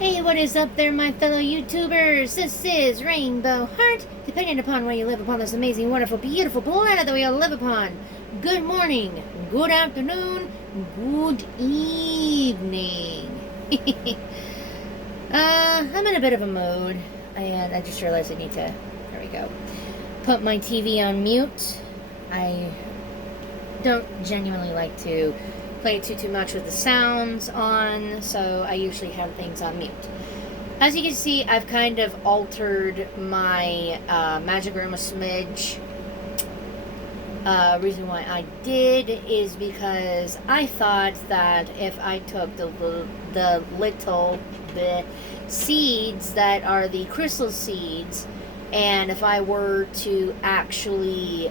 Hey, what is up there, my fellow YouTubers? This is Rainbow Heart, depending upon where you live upon this amazing, wonderful, beautiful planet that we all live upon. Good morning, good afternoon, good evening. I'm in a bit of a mood, and I just realized I need to, there we go, put my TV on mute. I don't genuinely like to play too much with the sounds on, so I usually have things on mute. As you can see, I've kind of altered my magic room a smidge. Reason why I did is because I thought that if I took the little seeds that are the crystal seeds, and if I were to actually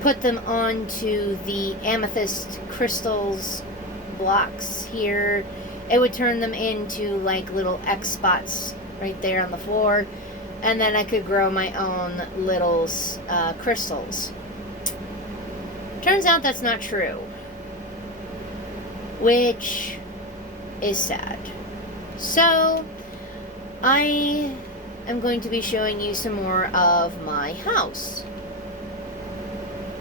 put them onto the amethyst crystals blocks here, it would turn them into like little X spots right there on the floor, and then I could grow my own little crystals. Turns out that's not true, which is sad. So I am going to be showing you some more of my house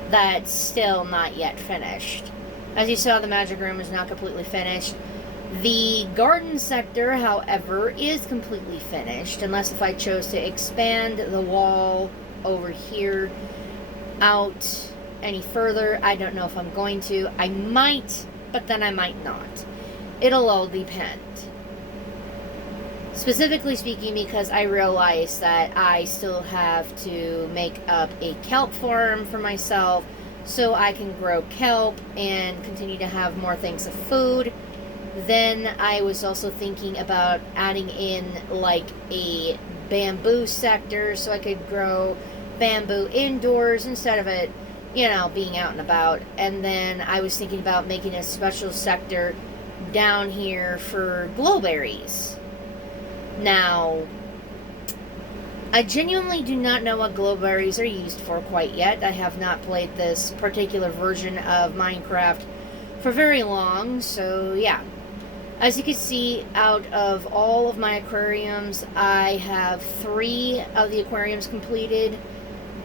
that's still not yet finished. As you saw, the magic room is not completely finished. The garden sector, however, is completely finished, unless if I chose to expand the wall over here out any further. I don't know if I'm going to. I might, but then I might not. It'll all depend. Specifically speaking, because I realize that I still have to make up a kelp farm for myself so I can grow kelp and continue to have more things of food. Then I was also thinking about adding in like a bamboo sector so I could grow bamboo indoors instead of it, being out and about. And then I was thinking about making a special sector down here for glowberries. Now, I genuinely do not know what glowberries are used for quite yet. I have not played this particular version of Minecraft for very long, so yeah. As you can see, out of all of my aquariums, I have 3 of the aquariums completed.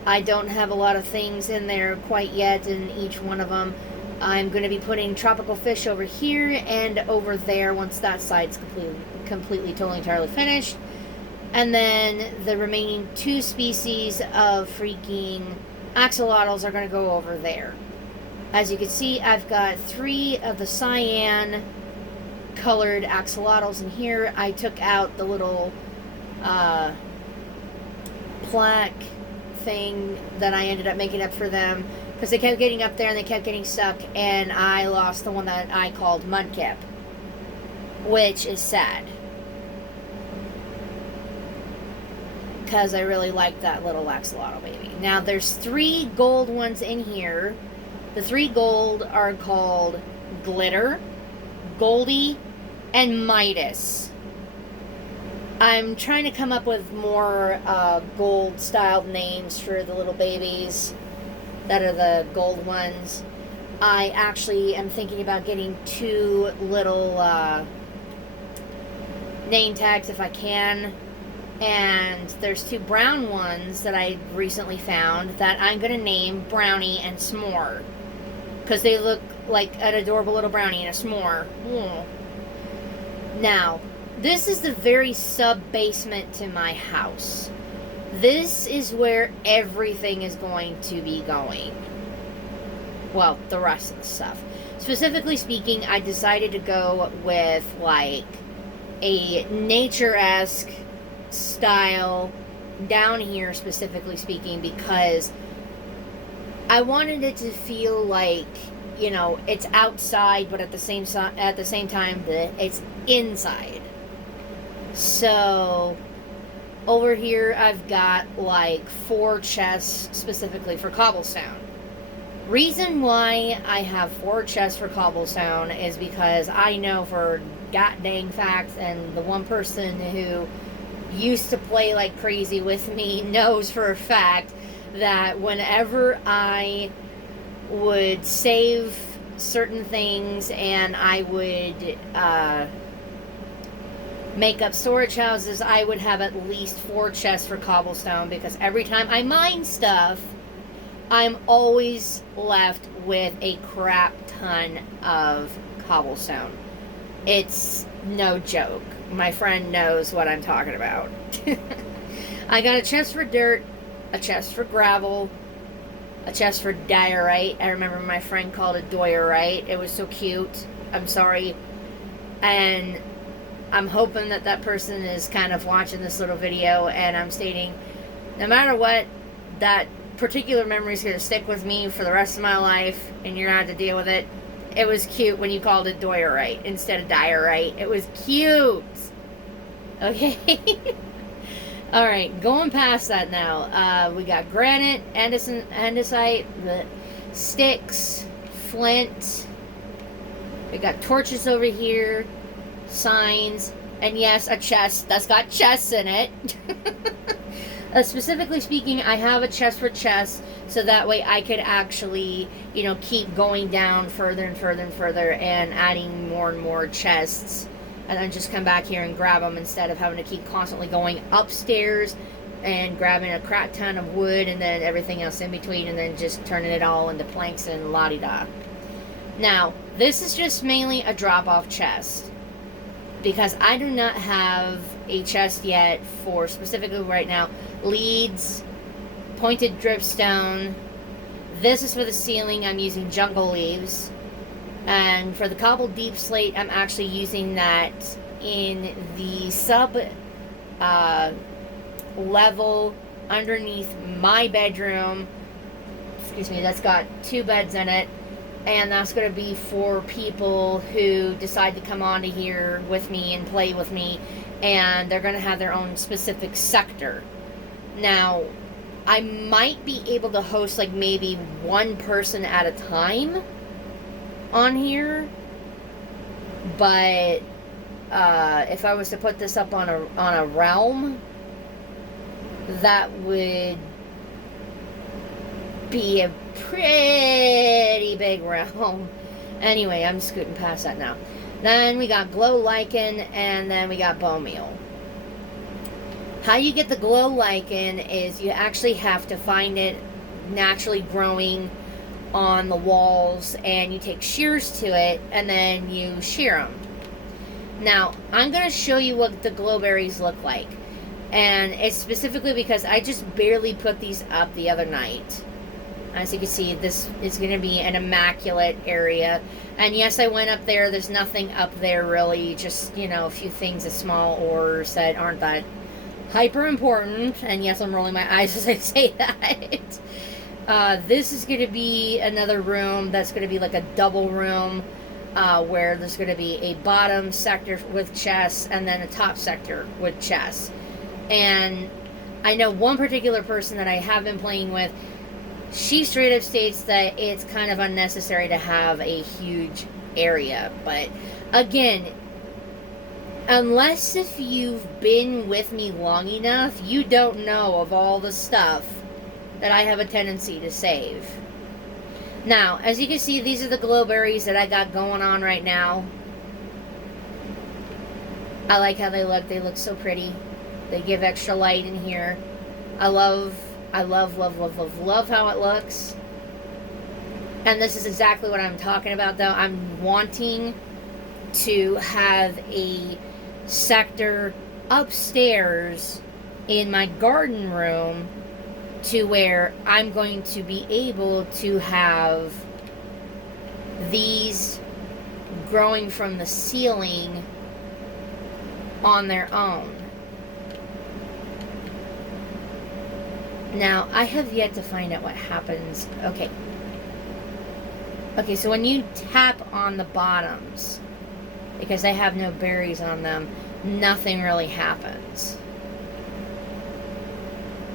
I don't have a lot of things in there quite yet in each one of them. I'm going to be putting tropical fish over here and over there once that side's completely, totally, entirely finished. And then the remaining 2 species of freaking axolotls are going to go over there. As you can see, I've got 3 of the cyan colored axolotls in here. I took out the little plaque thing that I ended up making up for them, because they kept getting up there and they kept getting stuck, and I lost the one that I called Mudkip, which is sad, because I really like that little axolotl baby. Now there's 3 gold ones in here. The 3 gold are called Glitter, Goldie, and Midas. I'm trying to come up with more gold styled names for the little babies that are the gold ones. I actually am thinking about getting 2 little name tags if I can. And there's 2 brown ones that I recently found that I'm going to name Brownie and S'more, because they look like an adorable little brownie and a s'more. Now, this is the very sub-basement to my house. This is where everything is going to be going. Well, the rest of the stuff. Specifically speaking, I decided to go with like a nature-esque style down here, specifically speaking, because I wanted it to feel like, it's outside, but at the same time it's inside. So over here I've got like 4 chests specifically for cobblestone. Reason why I have 4 chests for cobblestone is because I know for god dang fact, and the one person who used to play like crazy with me knows for a fact, that whenever I would save certain things and I would make up storage houses, I would have at least 4 chests for cobblestone, because every time I mine stuff, I'm always left with a crap ton of cobblestone. It's no joke. My friend knows what I'm talking about. I got a chest for dirt, a chest for gravel, a chest for diorite. I remember my friend called it diorite. It was so cute. I'm sorry. And I'm hoping that that person is kind of watching this little video, and I'm stating, no matter what, that particular memory is going to stick with me for the rest of my life, and you're going to have to deal with it. It was cute when you called it diorite instead of diorite. It was cute. Okay. All right, going past that now. We got granite, andesite, the sticks, flint. We got torches over here, signs, and yes, a chest that's got chests in it. Specifically speaking, I have a chest for chests, so that way I could actually, keep going down further and further and further and adding more and more chests, and then just come back here and grab them instead of having to keep constantly going upstairs and grabbing a crap ton of wood and then everything else in between, and then just turning it all into planks and la-di-da. Now, this is just mainly a drop-off chest, because I do not have a chest yet for, specifically right now, leads, pointed dripstone. This is for the ceiling. I'm using jungle leaves. And for the cobbled deep slate, I'm actually using that in the sub level underneath my bedroom. Excuse me, that's got 2 beds in it. And that's going to be for people who decide to come onto here with me and play with me. And they're going to have their own specific sector. Now, I might be able to host like maybe 1 person at a time on here. But if I was to put this up on a realm, that would be a pretty big realm. Anyway, I'm scooting past that now. Then we got glow lichen, and then we got bone meal. How you get the glow lichen is you actually have to find it naturally growing on the walls, and you take shears to it, and then you shear them. Now, I'm going to show you what the glowberries look like. And it's specifically because I just barely put these up the other night. As you can see, this is going to be an immaculate area. And yes, I went up there. There's nothing up there really. Just, a few things of small ores that aren't that hyper important. And yes, I'm rolling my eyes as I say that. This is going to be another room that's going to be like a double room. Where there's going to be a bottom sector with chests and then a top sector with chests. And I know one particular person that I have been playing with, she straight up states that it's kind of unnecessary to have a huge area. But again, unless if you've been with me long enough, you don't know of all the stuff that I have a tendency to save. Now, as you can see, these are the glowberries that I got going on right now. I like how they look. They look so pretty. They give extra light in here. I love how it looks. And this is exactly what I'm talking about, though. I'm wanting to have a sector upstairs in my garden room to where I'm going to be able to have these growing from the ceiling on their own. Now, I have yet to find out what happens. Okay, so when you tap on the bottoms, because they have no berries on them, nothing really happens.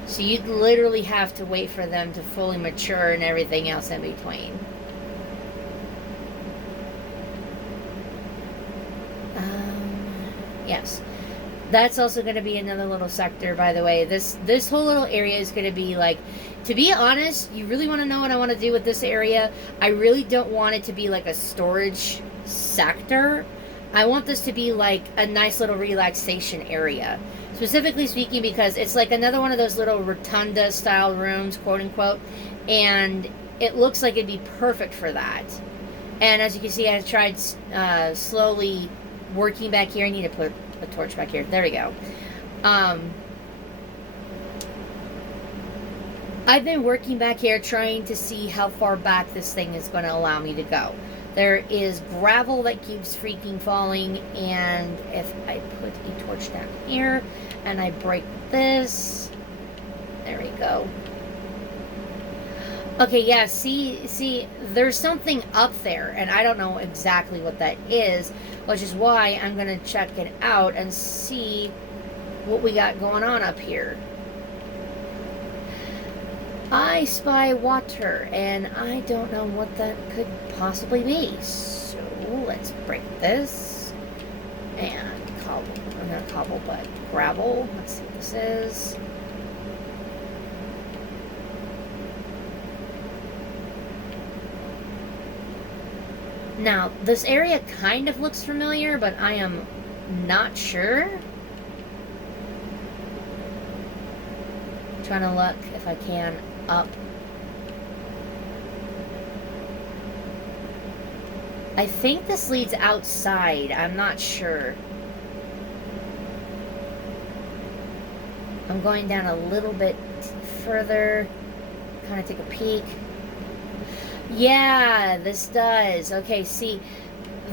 So you'd literally have to wait for them to fully mature and everything else in between. Yes. That's also going to be another little sector, by the way. This whole little area is going to be like, to be honest, you really want to know what I want to do with this area? I really don't want it to be like a storage sector. I want this to be like a nice little relaxation area. Specifically speaking, because it's like another one of those little rotunda style rooms, quote unquote, and it looks like it'd be perfect for that. And as you can see, I tried slowly working back here. I need to put a torch back here. There we go. I've been working back here trying to see how far back this thing is going to allow me to go. There is gravel that keeps freaking falling, and if I put a torch down here and I break this, there we go. Okay, yeah, see, there's something up there, and I don't know exactly what that is, which is why I'm going to check it out and see what we got going on up here. I spy water, and I don't know what that could possibly be. So let's break this. And cobble, or not cobble, but gravel. Let's see what this is. Now, this area kind of looks familiar, but I am not sure. Trying to look if I can up. I think this leads outside. I'm not sure. I'm going down a little bit further. Kind of take a peek. Yeah, this does. Okay, see,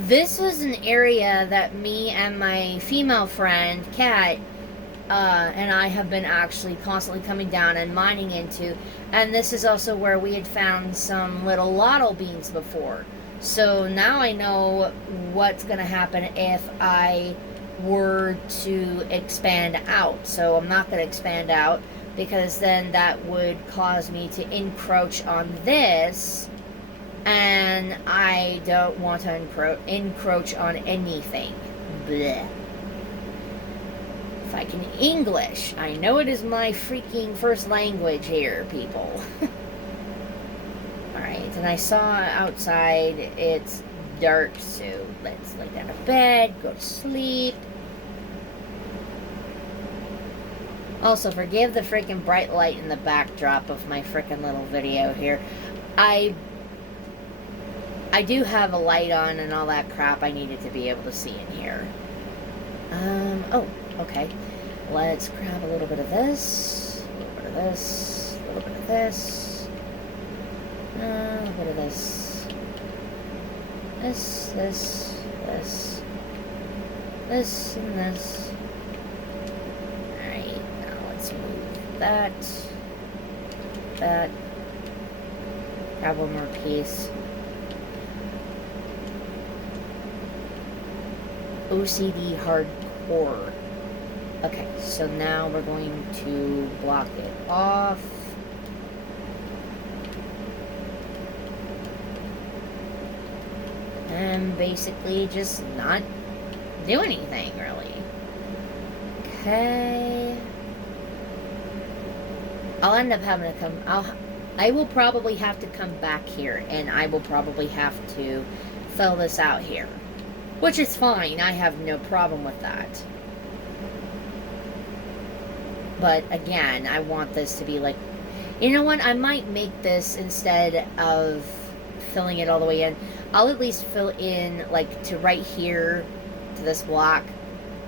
this was an area that me and my female friend, Kat, and I have been actually constantly coming down and mining into. And this is also where we had found some little lotto beans before. So now I know what's going to happen if I were to expand out. So I'm not going to expand out, because then that would cause me to encroach on this. And I don't want to encroach on anything. Blech. If I can English. I know it is my freaking first language here, people. Alright, and I saw outside it's dark, so let's lay down to bed, go to sleep. Also, forgive the freaking bright light in the backdrop of my freaking little video here. I do have a light on and all that crap I needed to be able to see in here. Oh, okay. Let's grab a little bit of this, a little bit of this, a little bit of this, a little bit of this, this, and this. Alright, now let's move that, grab one more piece. OCD hardcore. Okay, so now we're going to block it off. And basically just not do anything, really. Okay. I'll end up having to I will probably have to come back here, and I will probably have to fill this out here. Which is fine, I have no problem with that. But again, I want this to be like, you know what, I might make this, instead of filling it all the way in, I'll at least fill in like to right here, to this block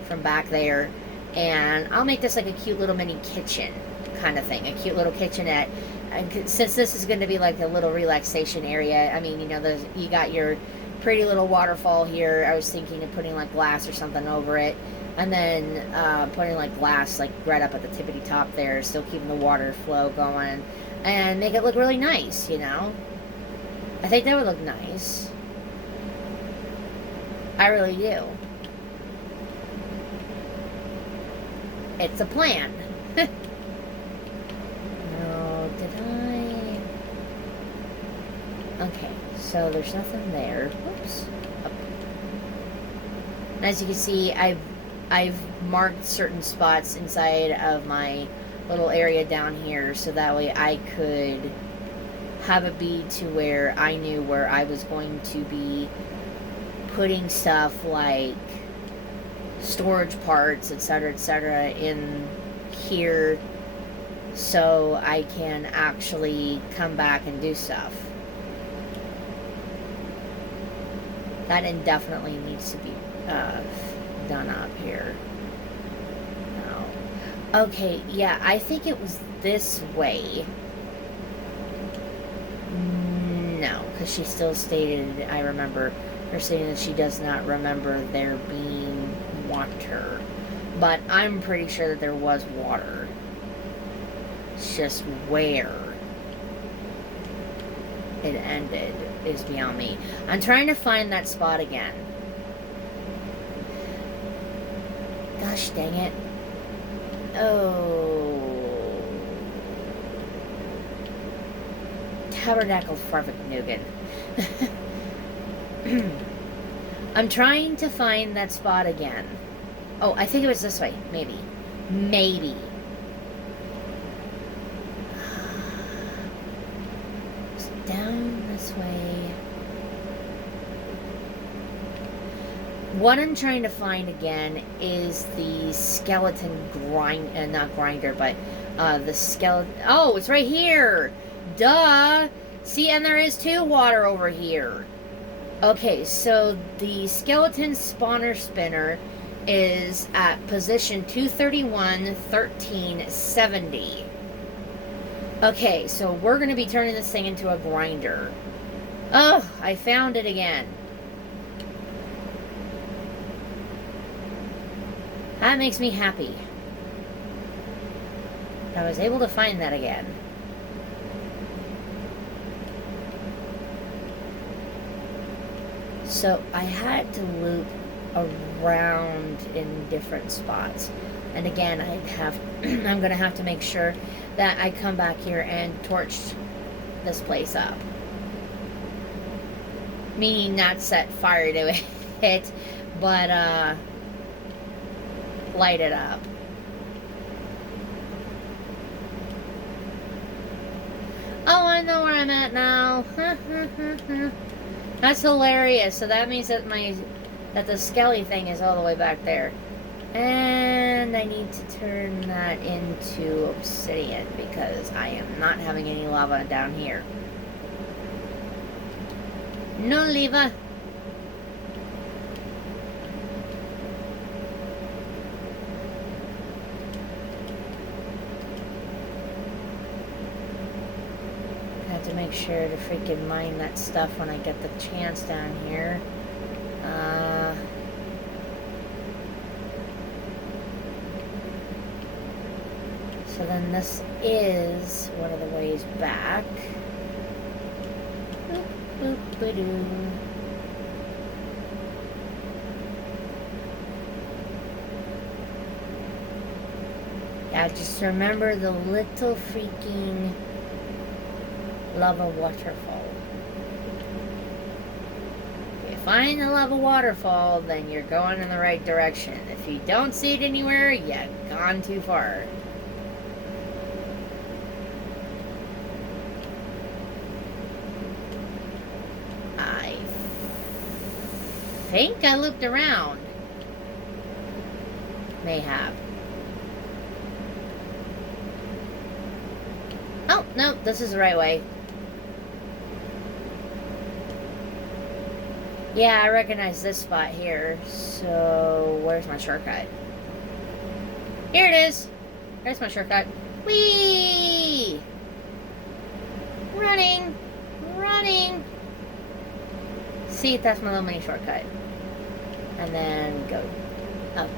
from back there, and I'll make this like a cute little mini kitchen kind of thing, a cute little kitchenette. And since this is going to be like a little relaxation area, I mean, you know, you got your pretty little waterfall here. I was thinking of putting like glass or something over it, and then putting like glass like right up at the tippity top there, still keeping the water flow going, and make it look really nice, you know. I think that would look nice. I really do. It's a plan. No, did I? Okay. So there's nothing there. Whoops. Up. As you can see, I've marked certain spots inside of my little area down here, so that way I could have it be to where I knew where I was going to be putting stuff like storage parts, etc., in here so I can actually come back and do stuff. That indefinitely needs to be done up here. No. Okay, yeah, I think it was this way. No, because she still stated, I remember her saying that she does not remember there being water. But I'm pretty sure that there was water. It's just where it ended is beyond me. I'm trying to find that spot again. Gosh dang it. Oh. Tabernacle Farvik I'm trying to find that spot again. Oh, I think it was this way. Maybe. Maybe. It's down this way. What I'm trying to find again is the skeleton not grinder, but the skeleton. Oh, it's right here. Duh. See, and there is 2 water over here. Okay, so the skeleton spawner spinner is at position 231, 1370. Okay, so we're going to be turning this thing into a grinder. Oh, I found it again. That makes me happy. I was able to find that again. So I had to loop around in different spots. And again, I'm going to have to make sure that I come back here and torch this place up. Meaning not set fire to it, but light it up. Oh, I know where I'm at now. That's hilarious. So that means that the skelly thing is all the way back there. And I need to turn that into obsidian because I am not having any lava down here. No lava. To make sure to freaking mine that stuff when I get the chance down here. So then this is one of the ways back. Boop, boop, ba-doo. Yeah, just remember the little freaking lava waterfall. If you find the lava waterfall, then you're going in the right direction. If you don't see it anywhere, you've gone too far. I think I looped around. Mayhap. Oh, no, this is the right way. Yeah, I recognize this spot here. So, where's my shortcut? Here it is. There's my shortcut. Whee! Running. Running. See, that's my little mini shortcut. And then go up,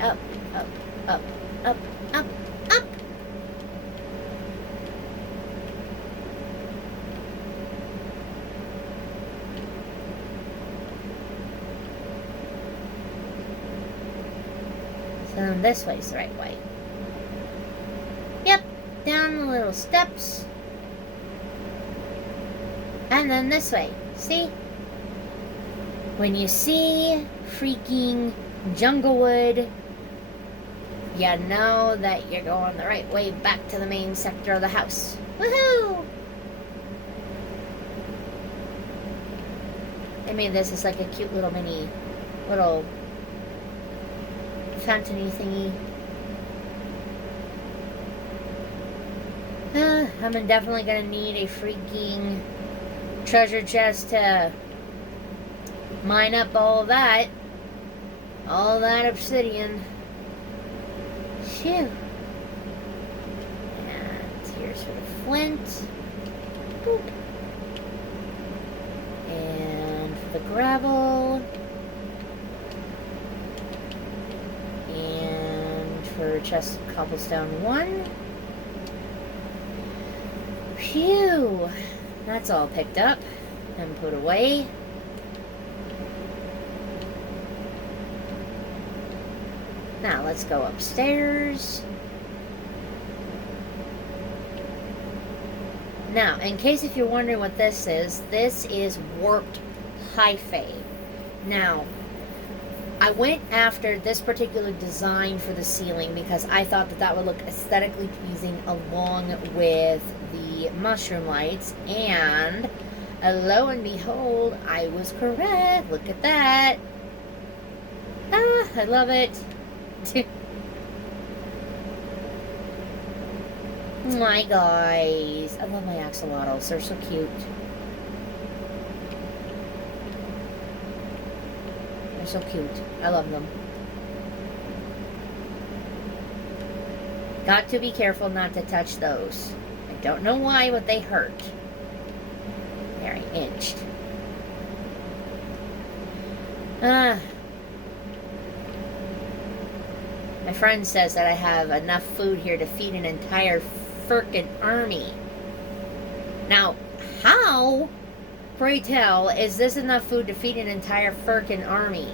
up, up, up, up, up, up. So this way's the right way. Yep, down the little steps. And then this way. See? When you see freaking junglewood, you know that you're going the right way back to the main sector of the house. Woohoo! I made this as like a cute little mini, little fountainy thingy. I'm definitely gonna need a freaking treasure chest to mine up all that obsidian. Phew. And here's for the flint. Boop. And for the gravel. And for chest cobblestone 1. Phew. That's all picked up and put away. Now let's go upstairs. Now, in case if you're wondering what this is warped hyphae. Now, I went after this particular design for the ceiling because I thought that would look aesthetically pleasing along with the mushroom lights, and lo and behold, I was correct. Look at that. I love it. My guys, I love my axolotls. They're so cute. They're so cute. I love them. Got to be careful not to touch those. I don't know why, but they hurt. There, I inched. My friend says that I have enough food here to feed an entire frickin' army. Now, how, pray tell, is this enough food to feed an entire frickin' army?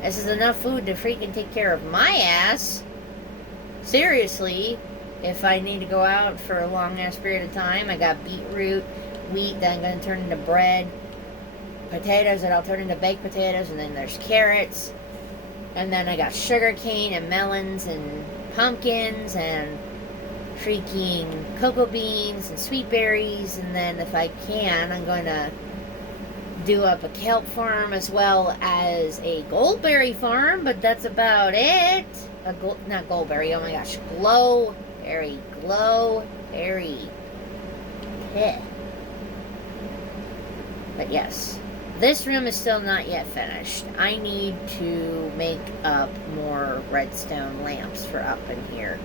This is enough food to freaking take care of my ass. Seriously, if I need to go out for a long ass period of time, I got beetroot, wheat that I'm going to turn into bread, potatoes that I'll turn into baked potatoes, and then there's carrots. And then I got sugar cane and melons and pumpkins and freaking cocoa beans and sweet berries. And then if I can, I'm going to do up a kelp farm as well as a goldberry farm. But that's about it. Not goldberry, oh my gosh. Glowberry. Yeah. But yes. This room is still not yet finished. I need to make up more redstone lamps for up in here.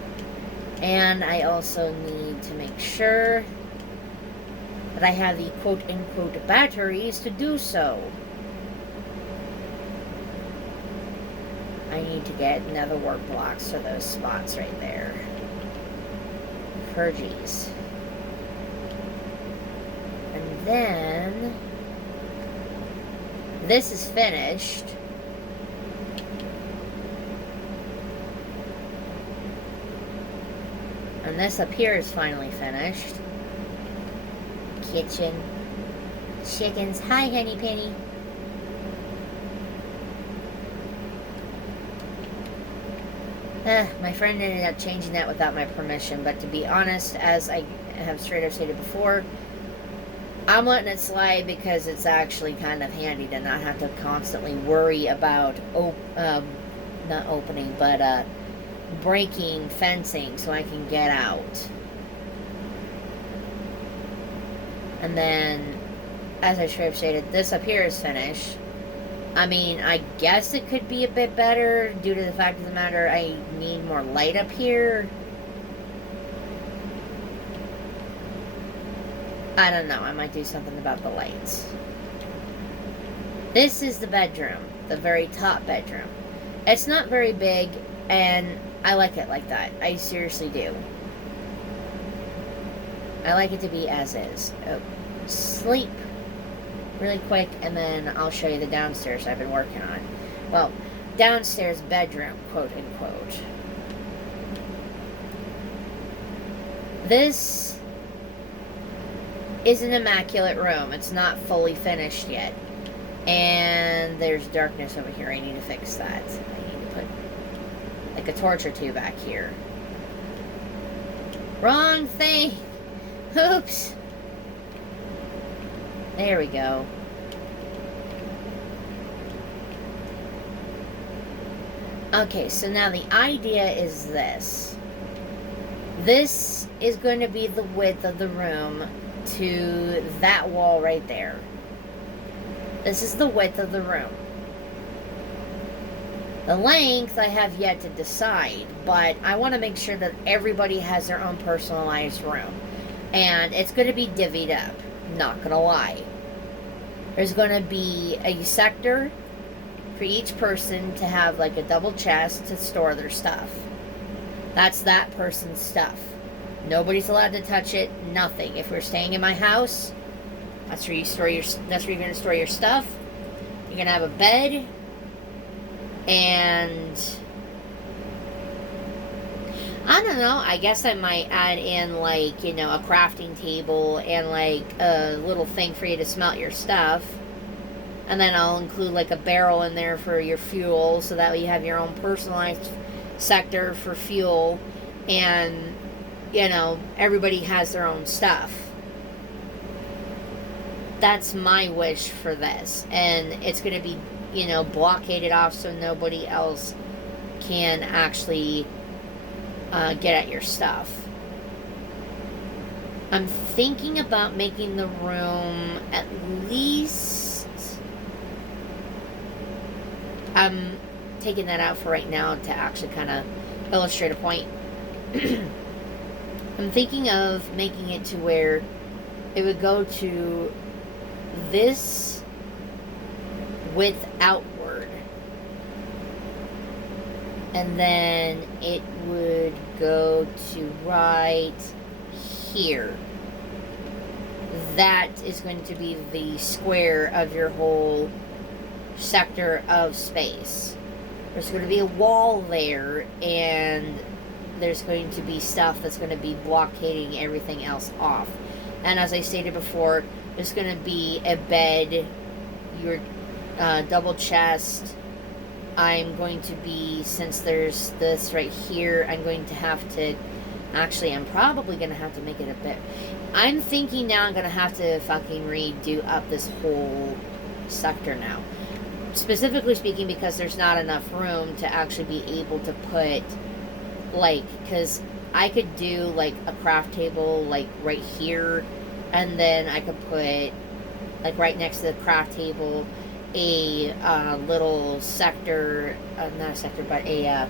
And I also need to make sure that I have the quote-unquote batteries to do so. I need to get nether wart blocks for those spots right there. Purgies. And then this is finished. And this up here is finally finished. Kitchen. Chickens. Hi, Henny Penny. My friend ended up changing that without my permission, but to be honest, as I have straight up stated before, I'm letting it slide because it's actually kind of handy to not have to constantly worry about not opening, but breaking fencing so I can get out. And then, as I straight up stated, this up here is finished. I mean, I guess it could be a bit better due to the fact of the matter I need more light up here. I don't know. I might do something about the lights. This is the bedroom. The very top bedroom. It's not very big, and I like it like that. I seriously do. I like it to be as is. Oh, sleep really quick, and then I'll show you the downstairs I've been working on. Well, downstairs bedroom, quote unquote. This is an immaculate room. It's not fully finished yet. And there's darkness over here. I need to fix that. I need to put like a torch or two back here. Wrong thing. Oops. There we go. Okay, so now the idea is this. This is going to be the width of the room to that wall right there. This is the width of the room. The length I have yet to decide, but I want to make sure that everybody has their own personalized room. And it's going to be divvied up, not going to lie. There's going to be a sector for each person to have like a double chest to store their stuff. That's that person's stuff. Nobody's allowed to touch it, nothing. If we're staying in my house, that's where you're going to store your stuff. You're going to have a bed, and I don't know, I guess I might add in like, you know, a crafting table and like a little thing for you to smelt your stuff. And then I'll include like a barrel in there for your fuel, so that way you have your own personalized sector for fuel. And, you know, everybody has their own stuff. That's my wish for this. And it's going to be, you know, blockaded off so nobody else can actually get at your stuff. I'm thinking about making the room at least... I'm taking that out for right now to actually kind of illustrate a point. I'm thinking of making it to where it would go to this width outward, and then it would go to right here. That is going to be the square of your whole sector of space. There's going to be a wall there, and there's going to be stuff that's going to be blockading everything else off. And as I stated before, there's going to be a bed, your double chest. I'm going to be, since there's this right here, I'm going to have to, actually, I'm probably going to have to make it a bit, I'm thinking now I'm going to have to fucking redo up this whole sector now. Specifically speaking, because there's not enough room to actually be able to put, like, because I could do, like, a craft table, like, right here, and then I could put, like, right next to the craft table, a little sector, not a sector, but a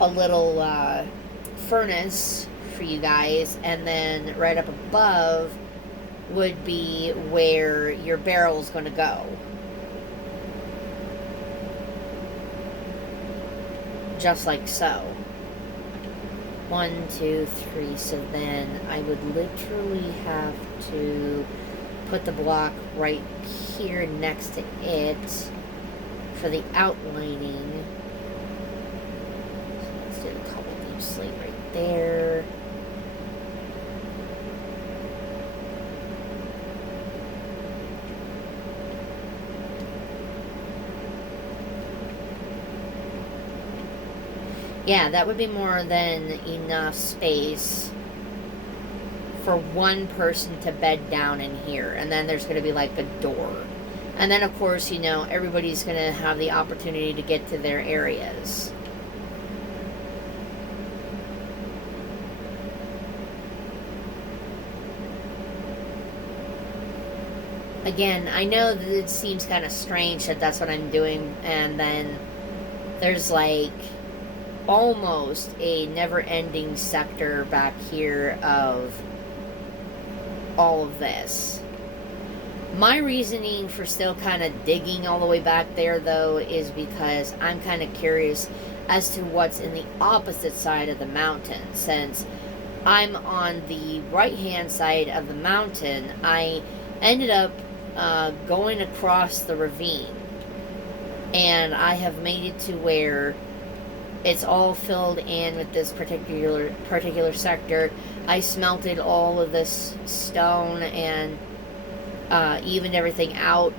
little furnace for you guys, and then right up above would be where your barrel's going to go. Just like so. 1, 2, 3. So then I would literally have to put the block right here next to it for the outlining. So let's do a couple deep slate right there. Yeah, that would be more than enough space for one person to bed down in here. And then there's going to be like a door. And then, of course, you know, everybody's going to have the opportunity to get to their areas. Again, I know that it seems kind of strange that that's what I'm doing. And then there's like almost a never-ending sector back here of all of this. My reasoning for still kind of digging all the way back there, though, is because I'm kind of curious as to what's in the opposite side of the mountain. Since I'm on the right-hand side of the mountain, I ended up going across the ravine, and I have made it to where it's all filled in with this particular sector. I smelted all of this stone and evened everything out.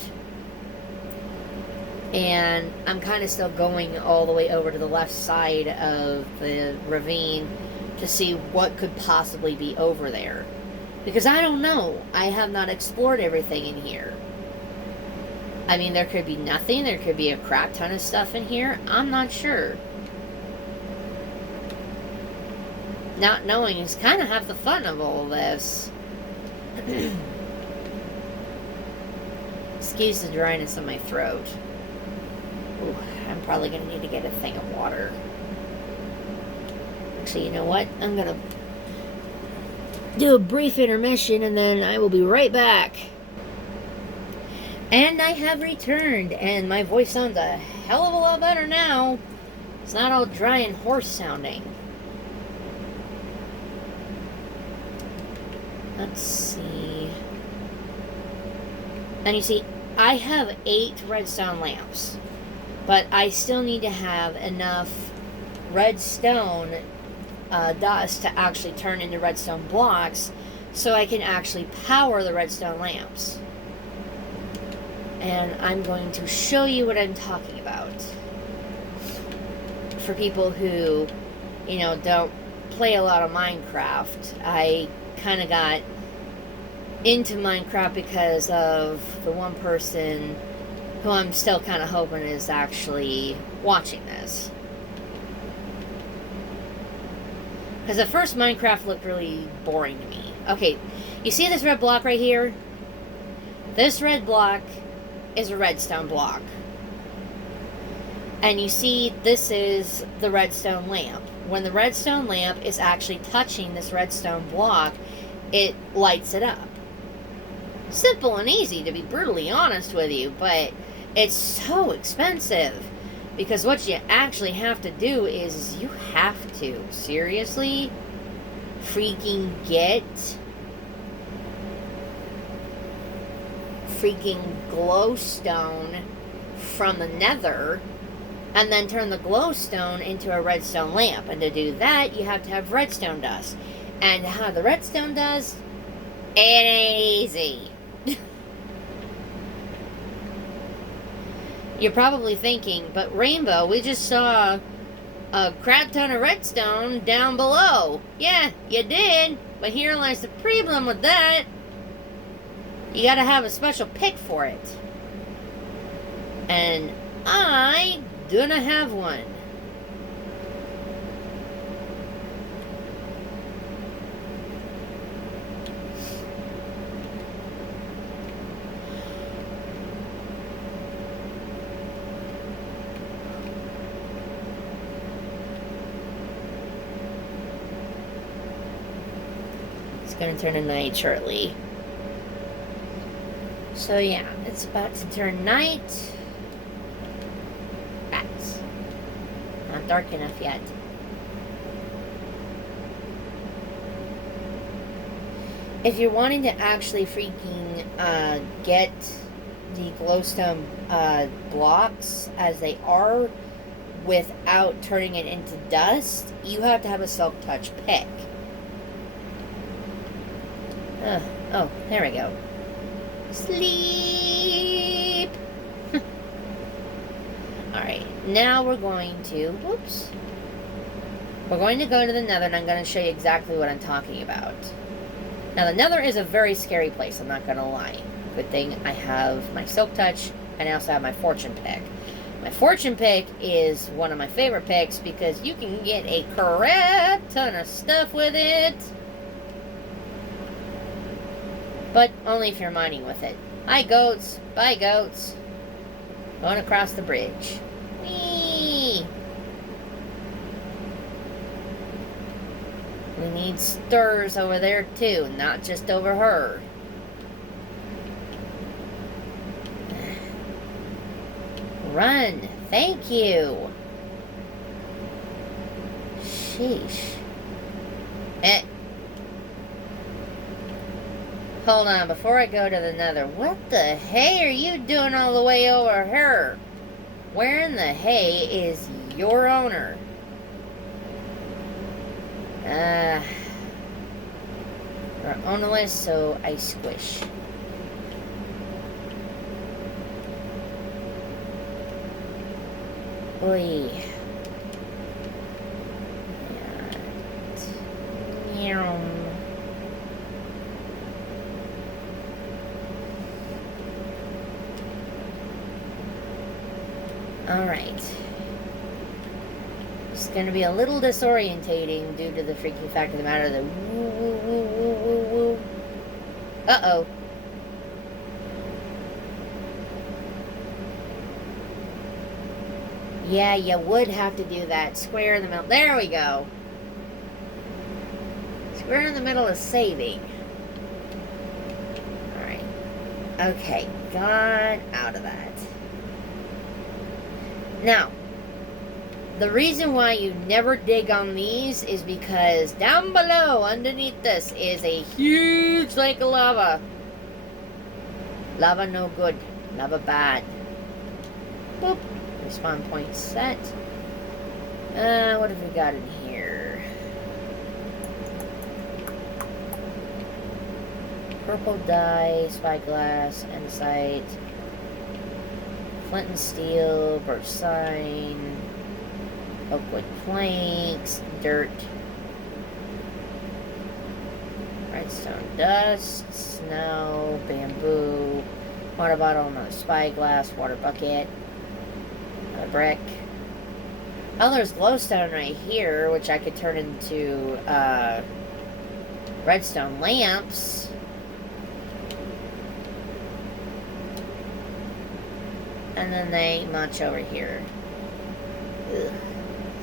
And I'm kind of still going all the way over to the left side of the ravine to see what could possibly be over there. Because I don't know. I have not explored everything in here. I mean, there could be nothing. There could be a crap ton of stuff in here. I'm not sure. Not knowing is kind of half the fun of all of this. Excuse the dryness of my throat. Ooh, I'm probably going to need to get a thing of water. Actually, you know what? I'm going to do a brief intermission and then I will be right back. And I have returned, and my voice sounds a hell of a lot better now. It's not all dry and hoarse sounding. Let's see. And you see, I have 8 redstone lamps, but I still need to have enough redstone dust to actually turn into redstone blocks so I can actually power the redstone lamps. And I'm going to show you what I'm talking about. For people who, you know, don't play a lot of Minecraft, I kind of got into Minecraft because of the one person who I'm still kind of hoping is actually watching this. Because at first Minecraft looked really boring to me. Okay, you see this red block right here? This red block is a redstone block. And you see this is the redstone lamp. When the redstone lamp is actually touching this redstone block, it lights it up. Simple and easy, to be brutally honest with you, but it's so expensive. Because what you actually have to do is you have to, seriously, freaking get freaking glowstone from the Nether and then turn the glowstone into a redstone lamp. And to do that, you have to have redstone dust. And to have the redstone dust, it ain't easy. You're probably thinking, but Rainbow, we just saw a crap ton of redstone down below. Yeah, you did, but here lies the problem with that. You gotta have a special pick for it. And I do not have one. It's gonna turn to night shortly. So yeah, it's about to turn night. That's not dark enough yet. If you're wanting to actually freaking get the glowstone blocks as they are without turning it into dust, you have to have a silk touch pick. Oh, there we go. Sleep! Alright, now we're going to... Whoops. We're going to go to the Nether, and I'm going to show you exactly what I'm talking about. Now, the Nether is a very scary place, I'm not going to lie. Good thing I have my Silk Touch, and I also have my Fortune Pick. My Fortune Pick is one of my favorite picks because you can get a crap ton of stuff with it. But only if you're mining with it. Hi, goats. Bye, goats. Going across the bridge. Whee! We need stirs over there, too. Not just over her. Run. Thank you. Sheesh. Hold on, before I go to the Nether, what the hay are you doing all the way over here? Where in the hay is your owner? We're ownerless, so I squish. Oi. Yeah. Alright. It's going to be a little disorientating due to the freaky fact of the matter that woo, woo, woo, woo, woo, woo. Uh-oh. Yeah, you would have to do that. Square in the middle. There we go. Square in the middle is saving. Alright. Okay. Got out of that. Now, the reason why you never dig on these is because down below, underneath this, is a huge lake of lava. Lava no good. Lava bad. Boop. Respawn point set. What have we got in here? Purple dye, spyglass, andesite, flint and steel, birch sign, oakwood planks, dirt, redstone dust, snow, bamboo, water bottle, another spyglass, water bucket, another brick. Oh, there's glowstone right here, which I could turn into redstone lamps. And then they munch over here. Ugh.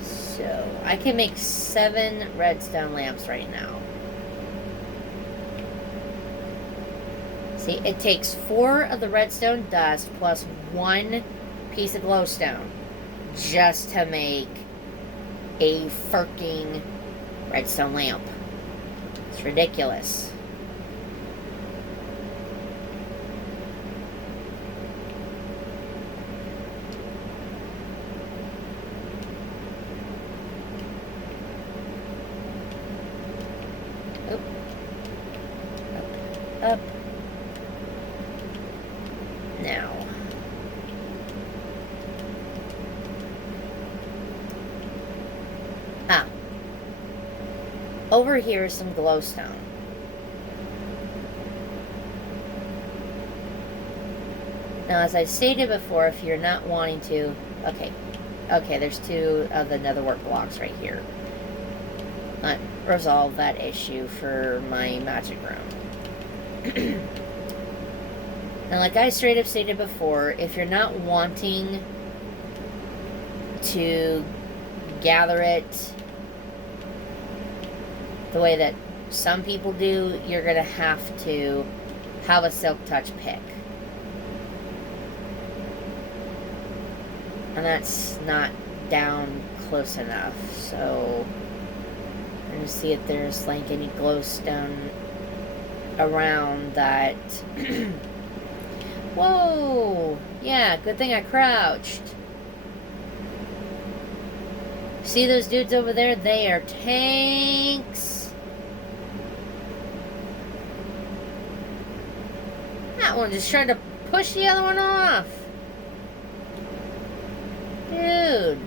So, I can make 7 redstone lamps right now. See, it takes 4 of the redstone dust plus 1 piece of glowstone just to make a freaking redstone lamp. It's ridiculous. Up. Now. Over here is some glowstone. Now, as I stated before, if you're not wanting to... Okay, there's 2 of the netherwork blocks right here. That resolved that issue for my magic room. And like I straight up stated before, if you're not wanting to gather it the way that some people do, you're going to have a silk touch pick. And that's not down close enough, so I'm going to see if there's like any glowstone around that. Whoa! Yeah, good thing I crouched. See those dudes over there? They are tanks. That one just tried to push the other one off. Dude.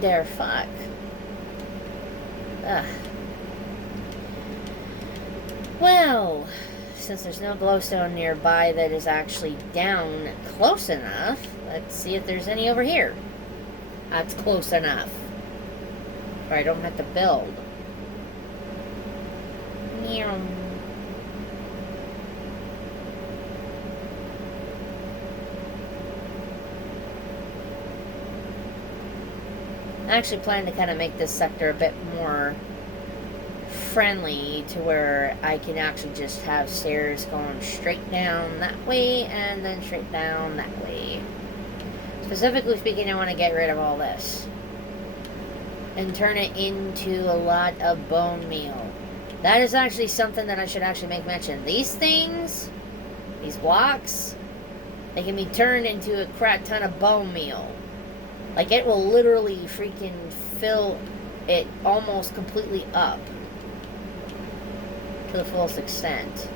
Dare fuck. Ugh. Well, since there's no glowstone nearby that is actually down close enough, let's see if there's any over here. That's close enough. Or I don't have to build. Meow. I actually plan to kind of make this sector a bit more friendly to where I can actually just have stairs going straight down that way and then straight down that way. Specifically speaking, I want to get rid of all this and turn it into a lot of bone meal. That is actually something that I should actually make mention. These things, these blocks, they can be turned into a crap ton of bone meal. Like, it will literally freaking fill it almost completely up to the fullest extent.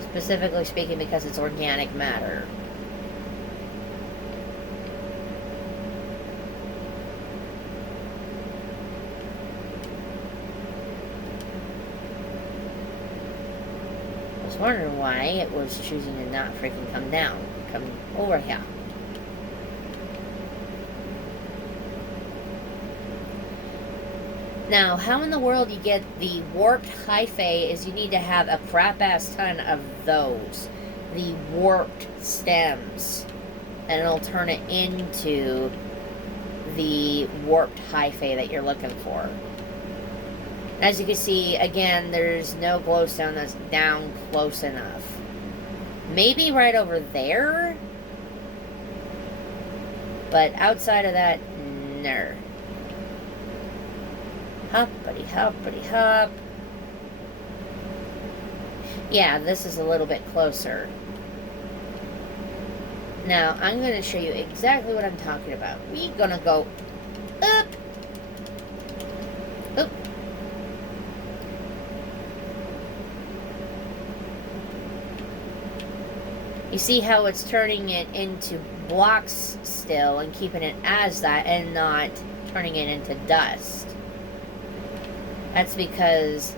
Specifically speaking, because it's organic matter. wondering why it was choosing to not freaking come down. Come over here. Now, how in the world you get the warped hyphae is you need to have a crap-ass ton of those. The warped stems. And it'll turn it into the warped hyphae that you're looking for. As you can see, again, there's no glowstone that's down close enough. Maybe right over there? But outside of that, no. Hoppity hoppity hop. Yeah, this is a little bit closer. Now, I'm going to show you exactly what I'm talking about. We're going to go up. Up. You see how it's turning it into blocks still and keeping it as that and not turning it into dust. That's because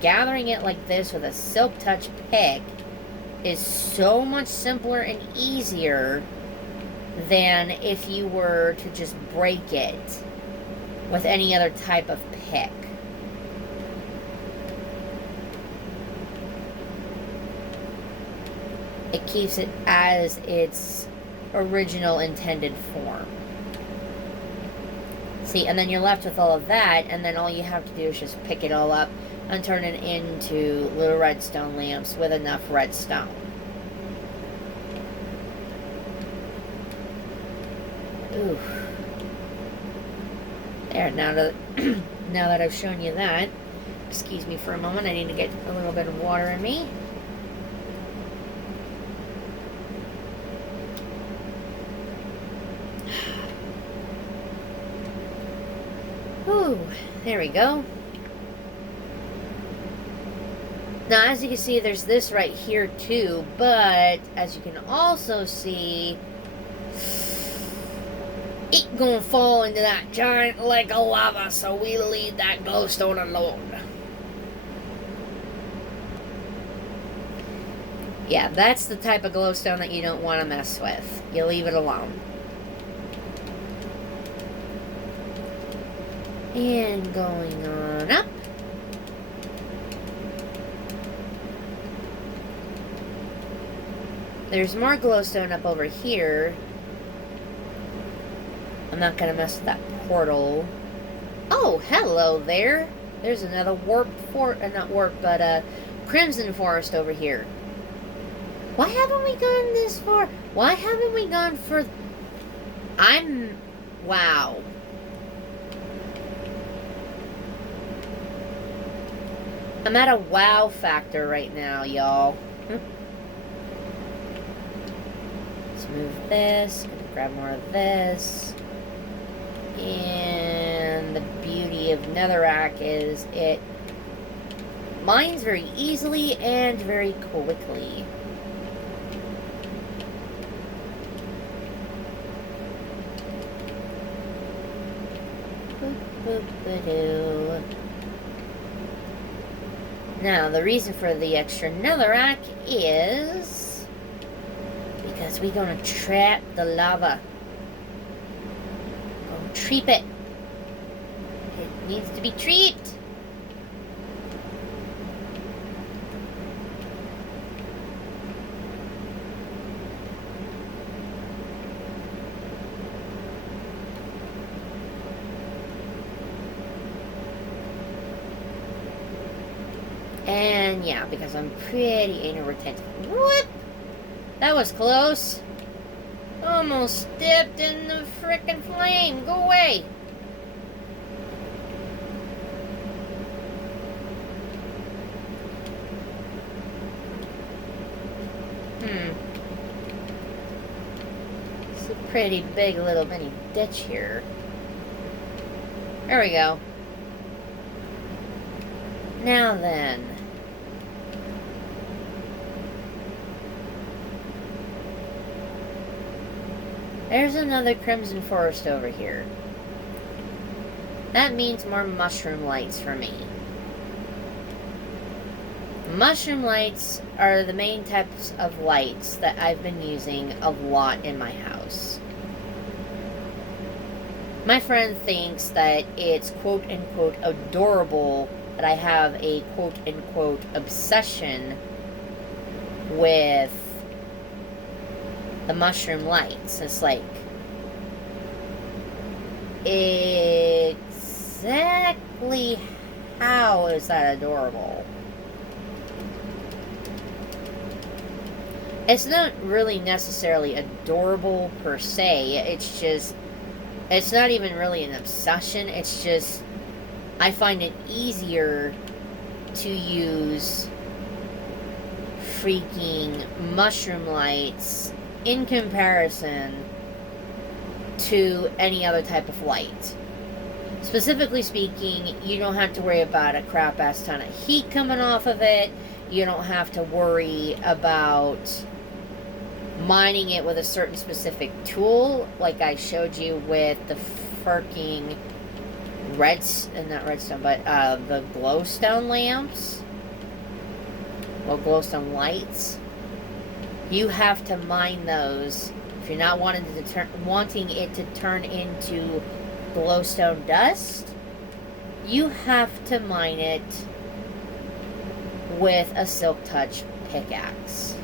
gathering it like this with a silk touch pick is so much simpler and easier than if you were to just break it with any other type of pick. It keeps it as its original intended form. See, and then you're left with all of that, and then all you have to do is just pick it all up and turn it into little redstone lamps with enough redstone. Ooh. There, now that I've shown you that, excuse me for a moment, I need to get a little bit of water in me. Ooh, there we go. Now, as you can see, there's this right here too, but as you can also see, it gonna fall into that giant lake of lava, so we leave that glowstone alone. Yeah, that's the type of glowstone that you don't want to mess with. You leave it alone. And going on up. There's more glowstone up over here. I'm not going to mess with that portal. Oh, hello there. There's another not warped, but crimson forest over here. Why haven't we gone this far? Why haven't we gone for... Wow. I'm at a wow factor right now, y'all. Let's move this. Grab more of this. And the beauty of netherrack is it mines very easily and very quickly. Boop-boop-a-doo. Now, the reason for the extra netherrack is because we're going to trap the lava. Go treep it. It needs to be treeped. And yeah, because I'm pretty anal retentive. Whoop! That was close. Almost stepped in the frickin' flame. Go away. It's a pretty big little mini ditch here. There we go. Now then. There's another crimson forest over here. That means more mushroom lights for me. Mushroom lights are the main types of lights that I've been using a lot in my house. My friend thinks that it's quote-unquote adorable that I have a quote-unquote obsession with the mushroom lights. It's like, exactly how is that adorable? It's not really necessarily adorable per se. It's just, it's not even really an obsession. It's just, I find it easier to use freaking mushroom lights in comparison to any other type of light. Specifically speaking, you don't have to worry about a crap ass ton of heat coming off of it. You don't have to worry about mining it with a certain specific tool, like I showed you with the freaking not redstone, but the glowstone lamps. Well, glowstone lights. You have to mine those if you're not wanting it to turn into glowstone dust. You have to mine it with a silk touch pickaxe.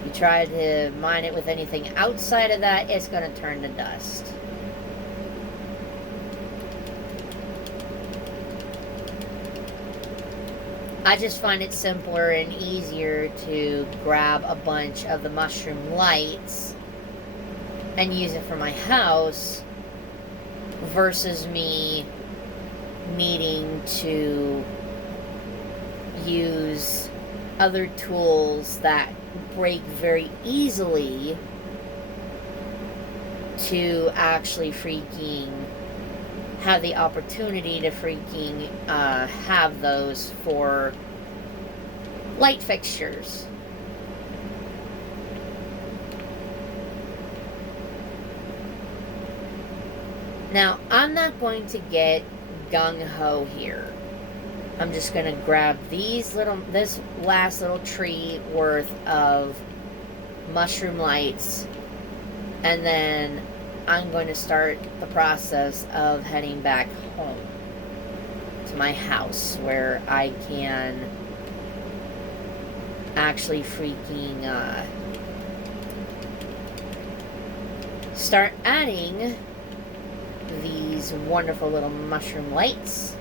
If you try to mine it with anything outside of that, it's going to turn to dust. I just find it simpler and easier to grab a bunch of the mushroom lights and use it for my house versus me needing to use other tools that break very easily to actually freaking have the opportunity to freaking have those for light fixtures. Now, I'm not going to get gung-ho here. I'm just going to grab this last little tree worth of mushroom lights, and then I'm going to start the process of heading back home to my house where I can actually freaking start adding these wonderful little mushroom lights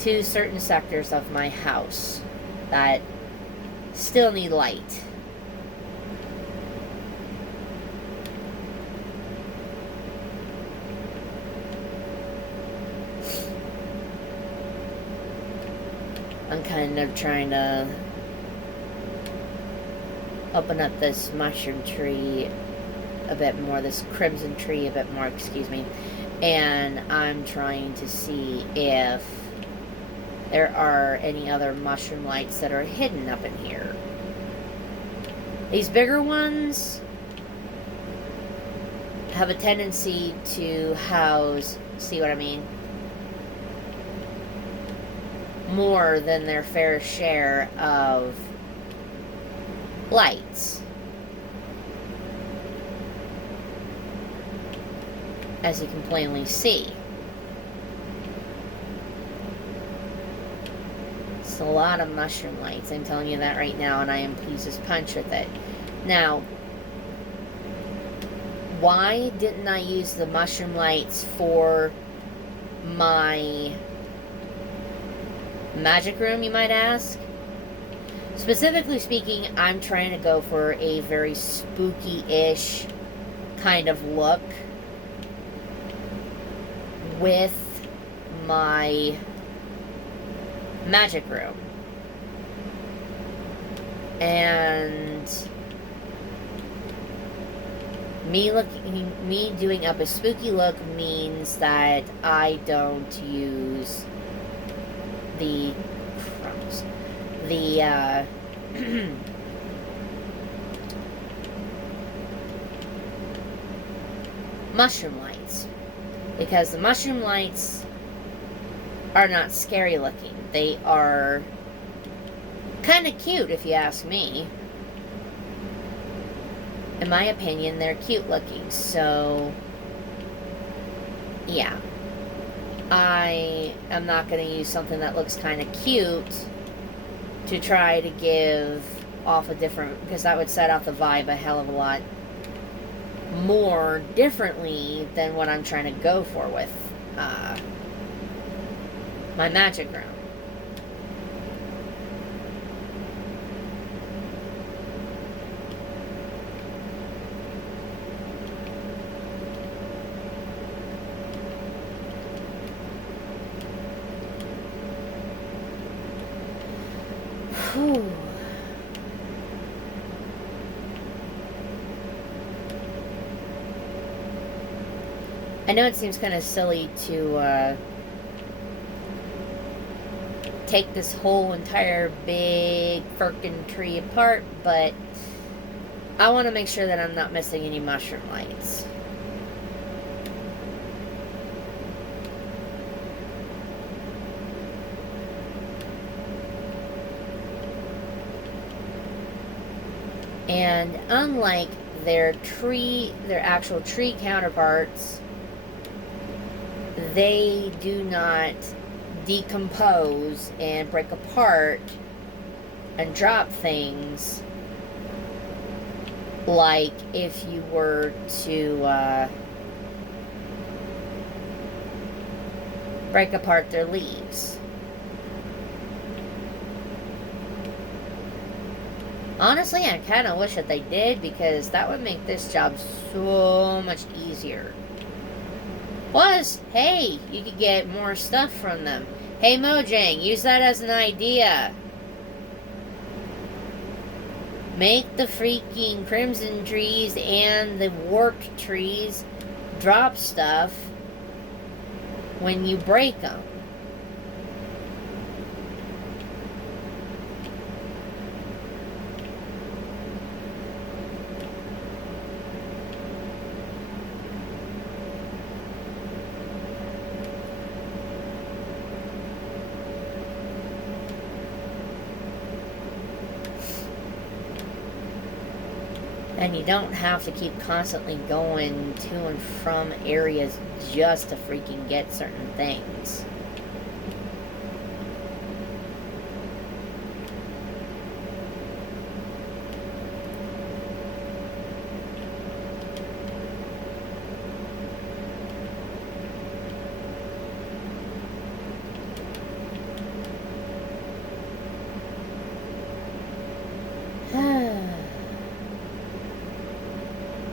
to certain sectors of my house that still need light. I'm kind of trying to open up this mushroom tree a bit more, this crimson tree a bit more, excuse me, and I'm trying to see if there are any other mushroom lights that are hidden up in here. These bigger ones have a tendency to house, see what I mean, more than their fair share of lights. As you can plainly see. It's a lot of mushroom lights, I'm telling you that right now, and I am pleased as punch with it. Now, why didn't I use the mushroom lights for my magic room, you might ask? Specifically speaking, I'm trying to go for a very spooky-ish kind of look with my magic room. And me doing up a spooky look means that I don't use the mushroom lights. Because the mushroom lights are not scary looking. They are kind of cute, if you ask me. In my opinion, they're cute looking. So, yeah. I am not going to use something that looks kind of cute to try to give off a different... because that would set off the vibe a hell of a lot more differently than what I'm trying to go for with my magic room. Whew. I know it seems kind of silly to take this whole entire big frickin' tree apart, but I want to make sure that I'm not missing any mushroom lights. And unlike their actual tree counterparts, they do not decompose and break apart and drop things like if you were to break apart their leaves. Honestly, I kind of wish that they did, because that would make this job so much easier. Plus, hey, you could get more stuff from them. Hey, Mojang, use that as an idea. Make the freaking crimson trees and the warped trees drop stuff when you break them. And you don't have to keep constantly going to and from areas just to freaking get certain things.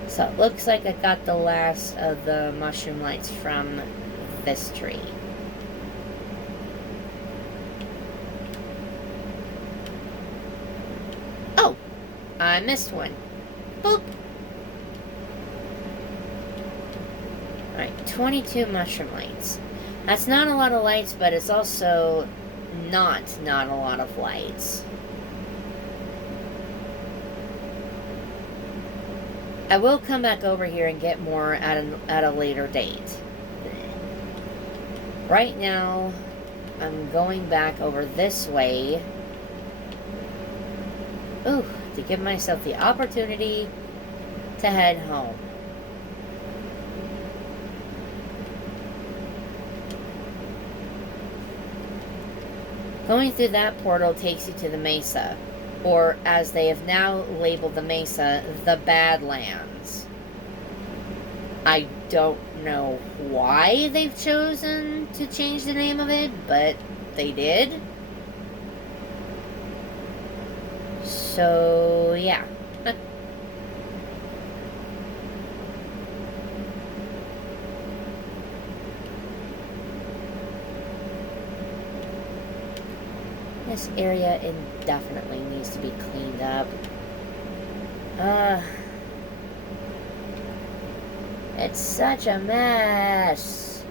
So it looks like I got the last of the mushroom lights from this tree. Oh, I missed one. Boop. Alright, 22 mushroom lights. That's not a lot of lights, but it's also not a lot of lights. I will come back over here and get more at a later date. Right now, I'm going back over this way. Ooh, to give myself the opportunity to head home. Going through that portal takes you to the mesa. Or, as they have now labeled the mesa, the Badlands. I don't know why they've chosen to change the name of it, but they did. So, yeah. This area indefinitely needs to be cleaned up. It's such a mess.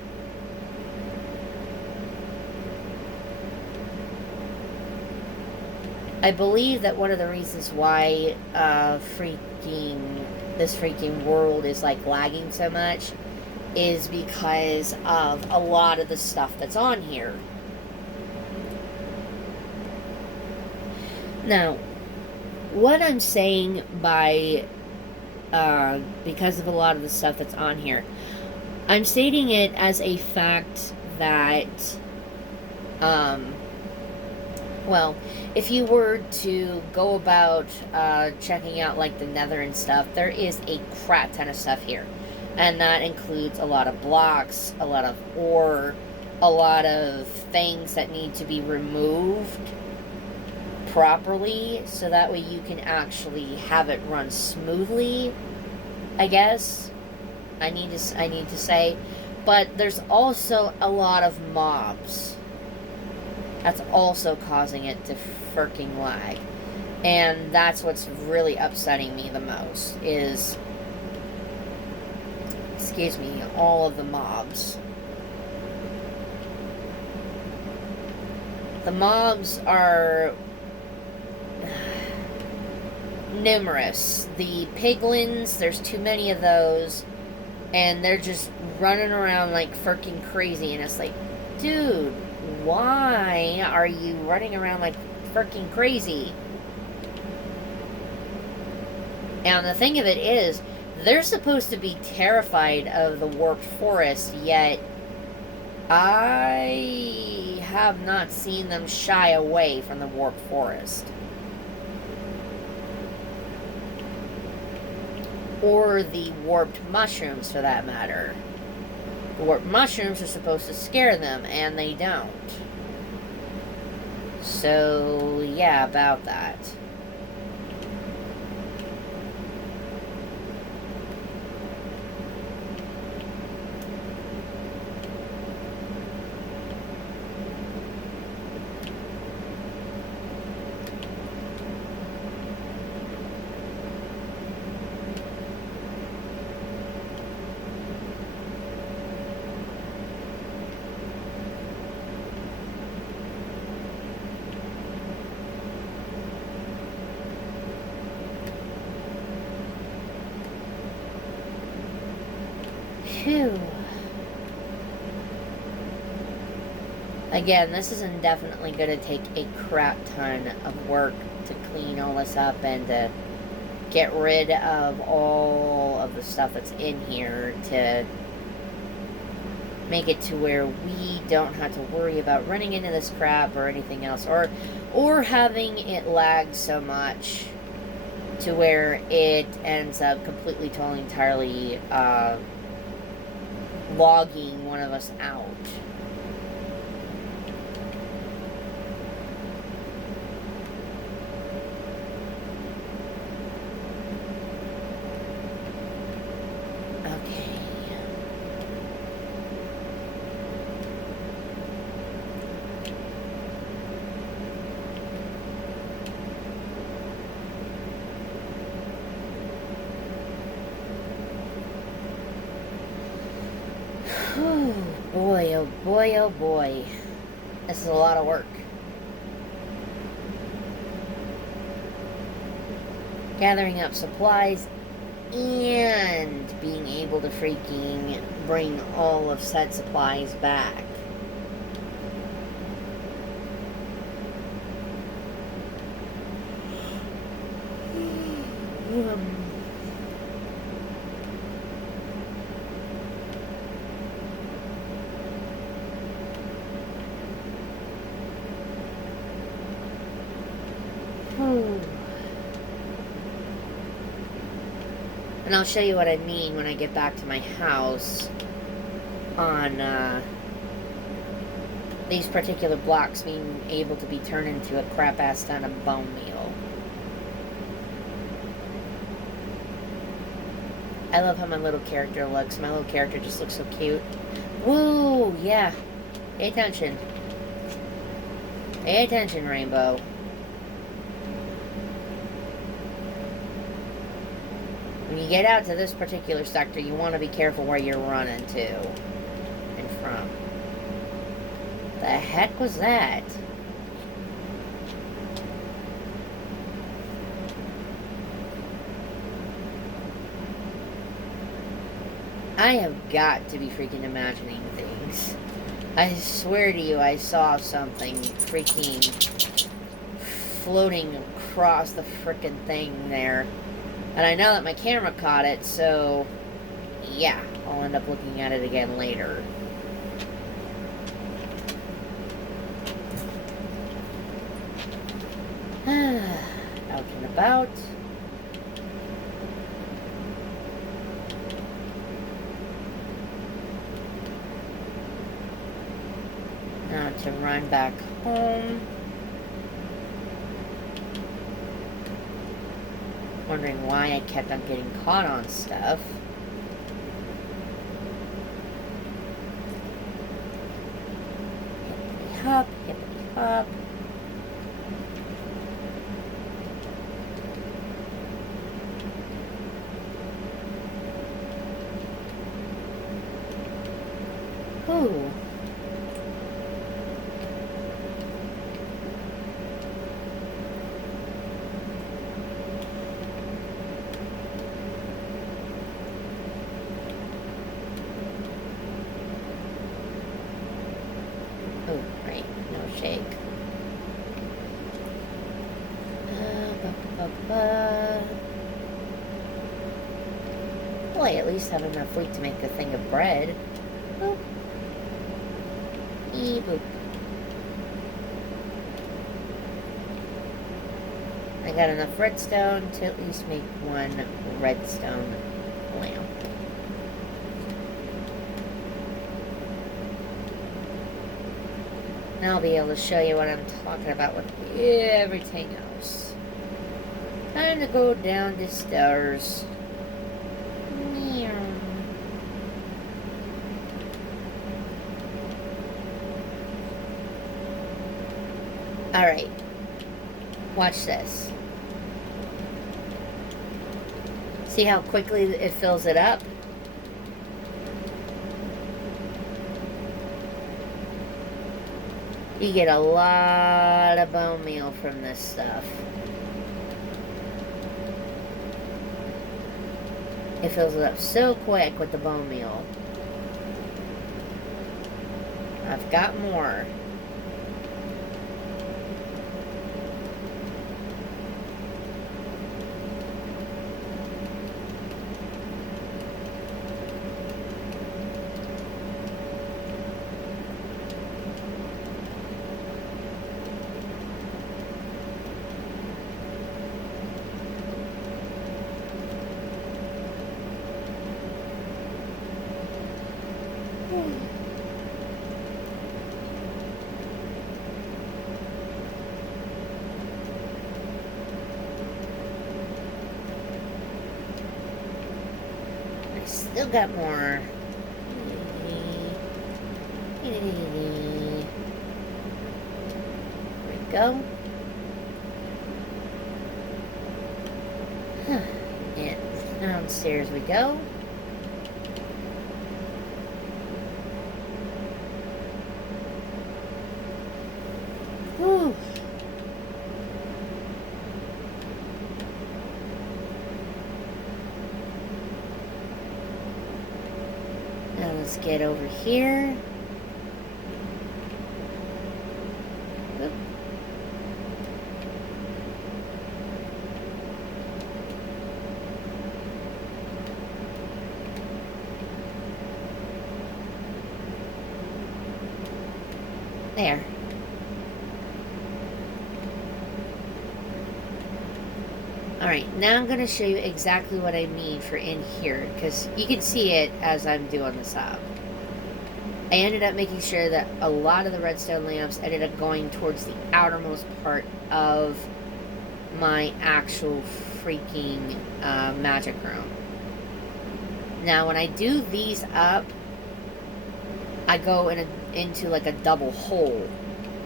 I believe that one of the reasons why freaking this freaking world is like lagging so much is because of a lot of the stuff that's on here. Now, what I'm saying by because of a lot of the stuff that's on here, I'm stating it as a fact that, well, if you were to go about checking out like the Nether and stuff, there is a crap ton of stuff here. And that includes a lot of blocks, a lot of ore, a lot of things that need to be removed properly so that way you can actually have it run smoothly, I guess. I need to say. But there's also a lot of mobs. That's also causing it to freaking lag. And that's what's really upsetting me the most is, excuse me, all of the mobs. The mobs are numerous. The piglins, there's too many of those, and they're just running around like freaking crazy, and it's like, dude, why are you running around like freaking crazy? And the thing of it is, they're supposed to be terrified of the warped forest, yet I have not seen them shy away from the warped forest. Or the warped mushrooms, for that matter. The warped mushrooms are supposed to scare them, and they don't. So, yeah, about that. Phew. Again, this is indefinitely going to take a crap ton of work to clean all this up and to get rid of all of the stuff that's in here to make it to where we don't have to worry about running into this crap or anything else, or having it lag so much to where it ends up completely, totally, entirely logging one of us out. Okay. Boy, oh boy, oh boy. This is a lot of work. Gathering up supplies and being able to freaking bring all of said supplies back. And I'll show you what I mean when I get back to my house on these particular blocks being able to be turned into a crap-ass ton of bone meal. I love how my little character looks. My little character just looks so cute. Woo! Yeah. Pay attention. Pay attention, Rainbow. When you get out to this particular sector, you want to be careful where you're running to and from. The heck was that? I have got to be freaking imagining things. I swear to you, I saw something freaking floating across the frickin' thing there. And I know that my camera caught it, so yeah, I'll end up looking at it again later. Out and about. Now to run back home. Wondering why I kept on getting caught on stuff. Hippity hop, hippity hop. Ooh. Oh, right, no shake. Well, I at least have enough wheat to make a thing of bread. Boop. Boop. I got enough redstone to at least make one redstone lamp. Now I'll be able to show you what I'm talking about with everything else. Time to go down the stairs. Alright. Watch this. See how quickly it fills it up? You get a lot of bone meal from this stuff. It fills it up so quick with the bone meal. I've got more. Still got more. There we go. And downstairs we go. Whew. Now let's get over here. Oop. There. Alright, now I'm going to show you exactly what I mean for in here, because you can see it as I'm doing this up. I ended up making sure that a lot of the redstone lamps ended up going towards the outermost part of my actual freaking magic room. Now, when I do these up, I go into like a double hole.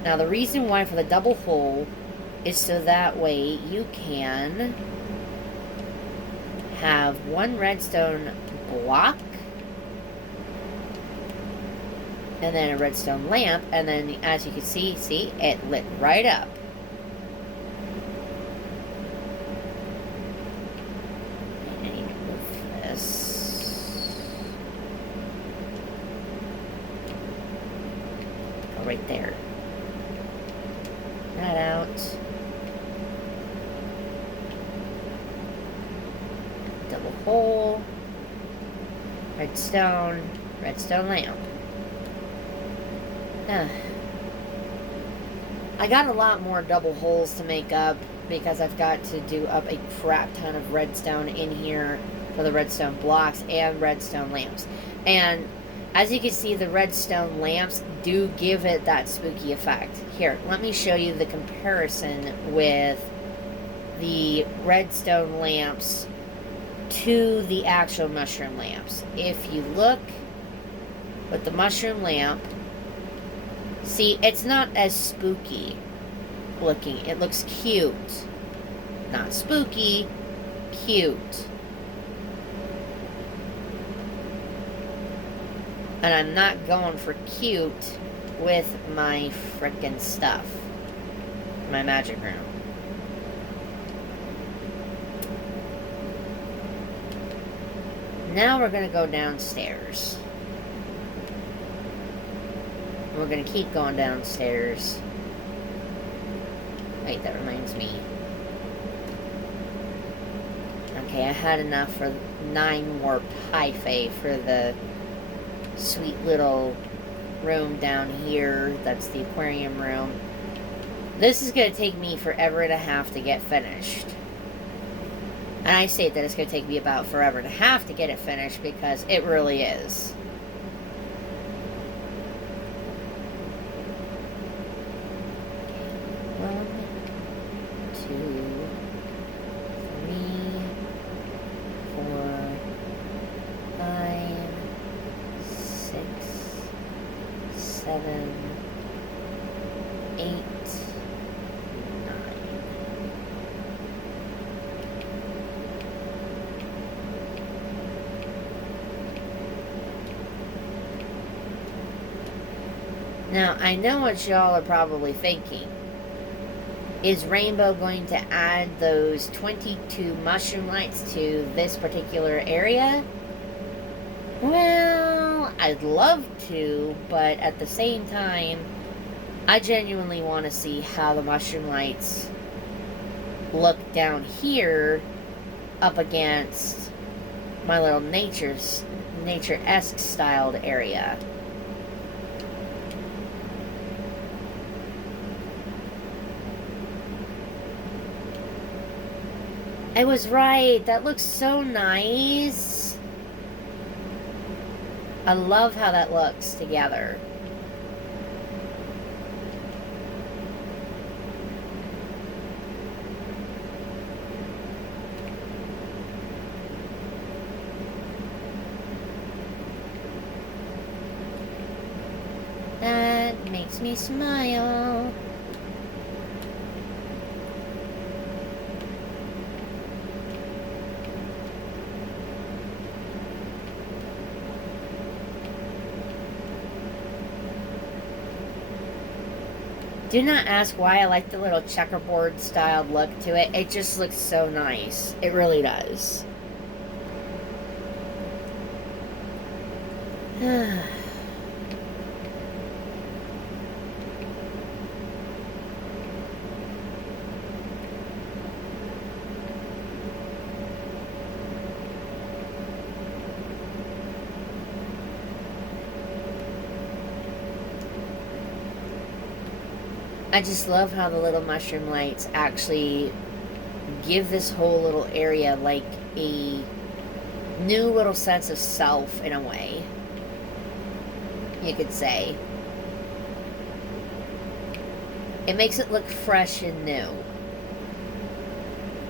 Now, the reason why for the double hole is so that way you can have one redstone block and then a redstone lamp, and then as you can see it lit right up. I need to move this. right there. That out. Double hole. Redstone lamp. I got a lot more double holes to make up because I've got to do up a crap ton of redstone in here for the redstone blocks and redstone lamps. And as you can see, the redstone lamps do give it that spooky effect. Here, let me show you the comparison with the redstone lamps to the actual mushroom lamps. If you look with the mushroom lamp, see, it's not as spooky looking. It looks cute. Not spooky, cute. And I'm not going for cute with my frickin' stuff. My magic room. Now we're going to go downstairs. We're going to keep going downstairs. Wait, that reminds me. Okay, I had enough for 9 warped hyphae for the sweet little room down here. That's the aquarium room. This is going to take me forever and a half to get finished. And I say that it's going to take me about forever and a half to get it finished because it really is. Now, I know what y'all are probably thinking. Is Rainbow going to add those 22 mushroom lights to this particular area? Well, I'd love to, but at the same time, I genuinely want to see how the mushroom lights look down here up against my little nature-esque styled area. I was right. That looks so nice. I love how that looks together. That makes me smile. Do not ask why I like the little checkerboard styled look to it. It just looks so nice. It really does. I just love how the little mushroom lights actually give this whole little area like a new little sense of self in a way, you could say. It makes it look fresh and new,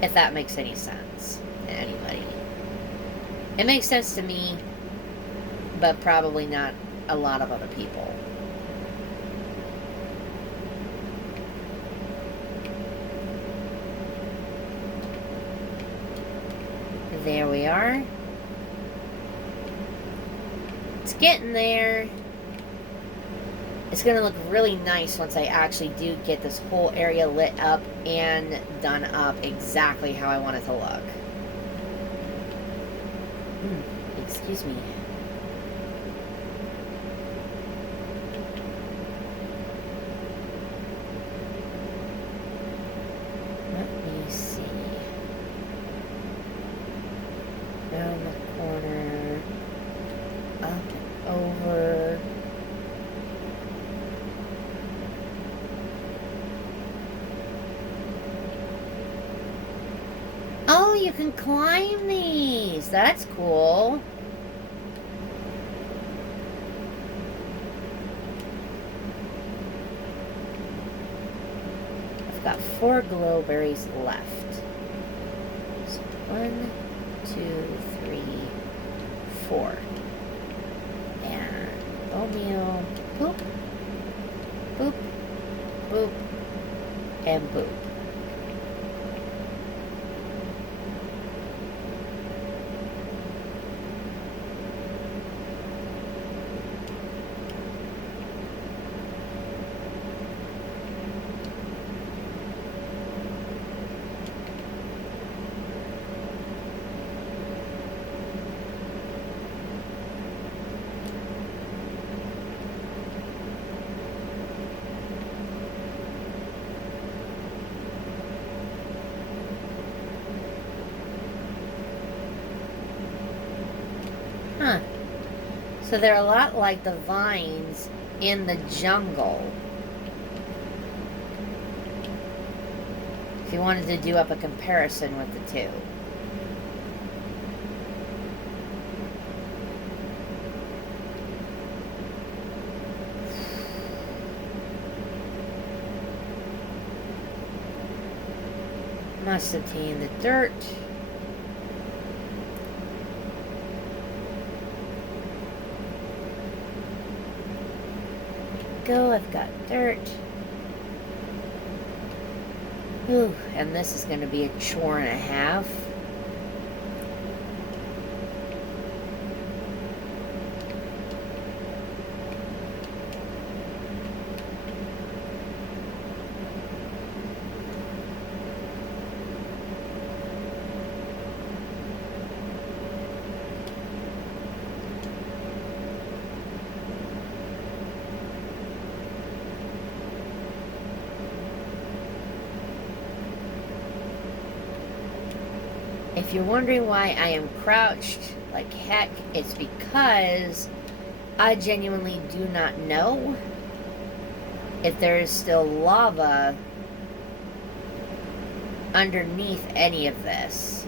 if that makes any sense to anybody. It makes sense to me, but probably not a lot of other people. There we are. It's getting there. It's going to look really nice once I actually do get this whole area lit up and done up exactly how I want it to look. Excuse me. up and over. Oh, you can climb these. That's cool. I've got 4 glowberries left. So 1, 2, 3, 4. And bone meal. Boop. Boop. Boop. And boop. Huh. So they're a lot like the vines in the jungle. If you wanted to do up a comparison with the two. Must obtain the dirt. Go, I've got dirt. Ooh, and this is going to be a chore and a half. If you're wondering why I am crouched like heck, it's because I genuinely do not know if there is still lava underneath any of this.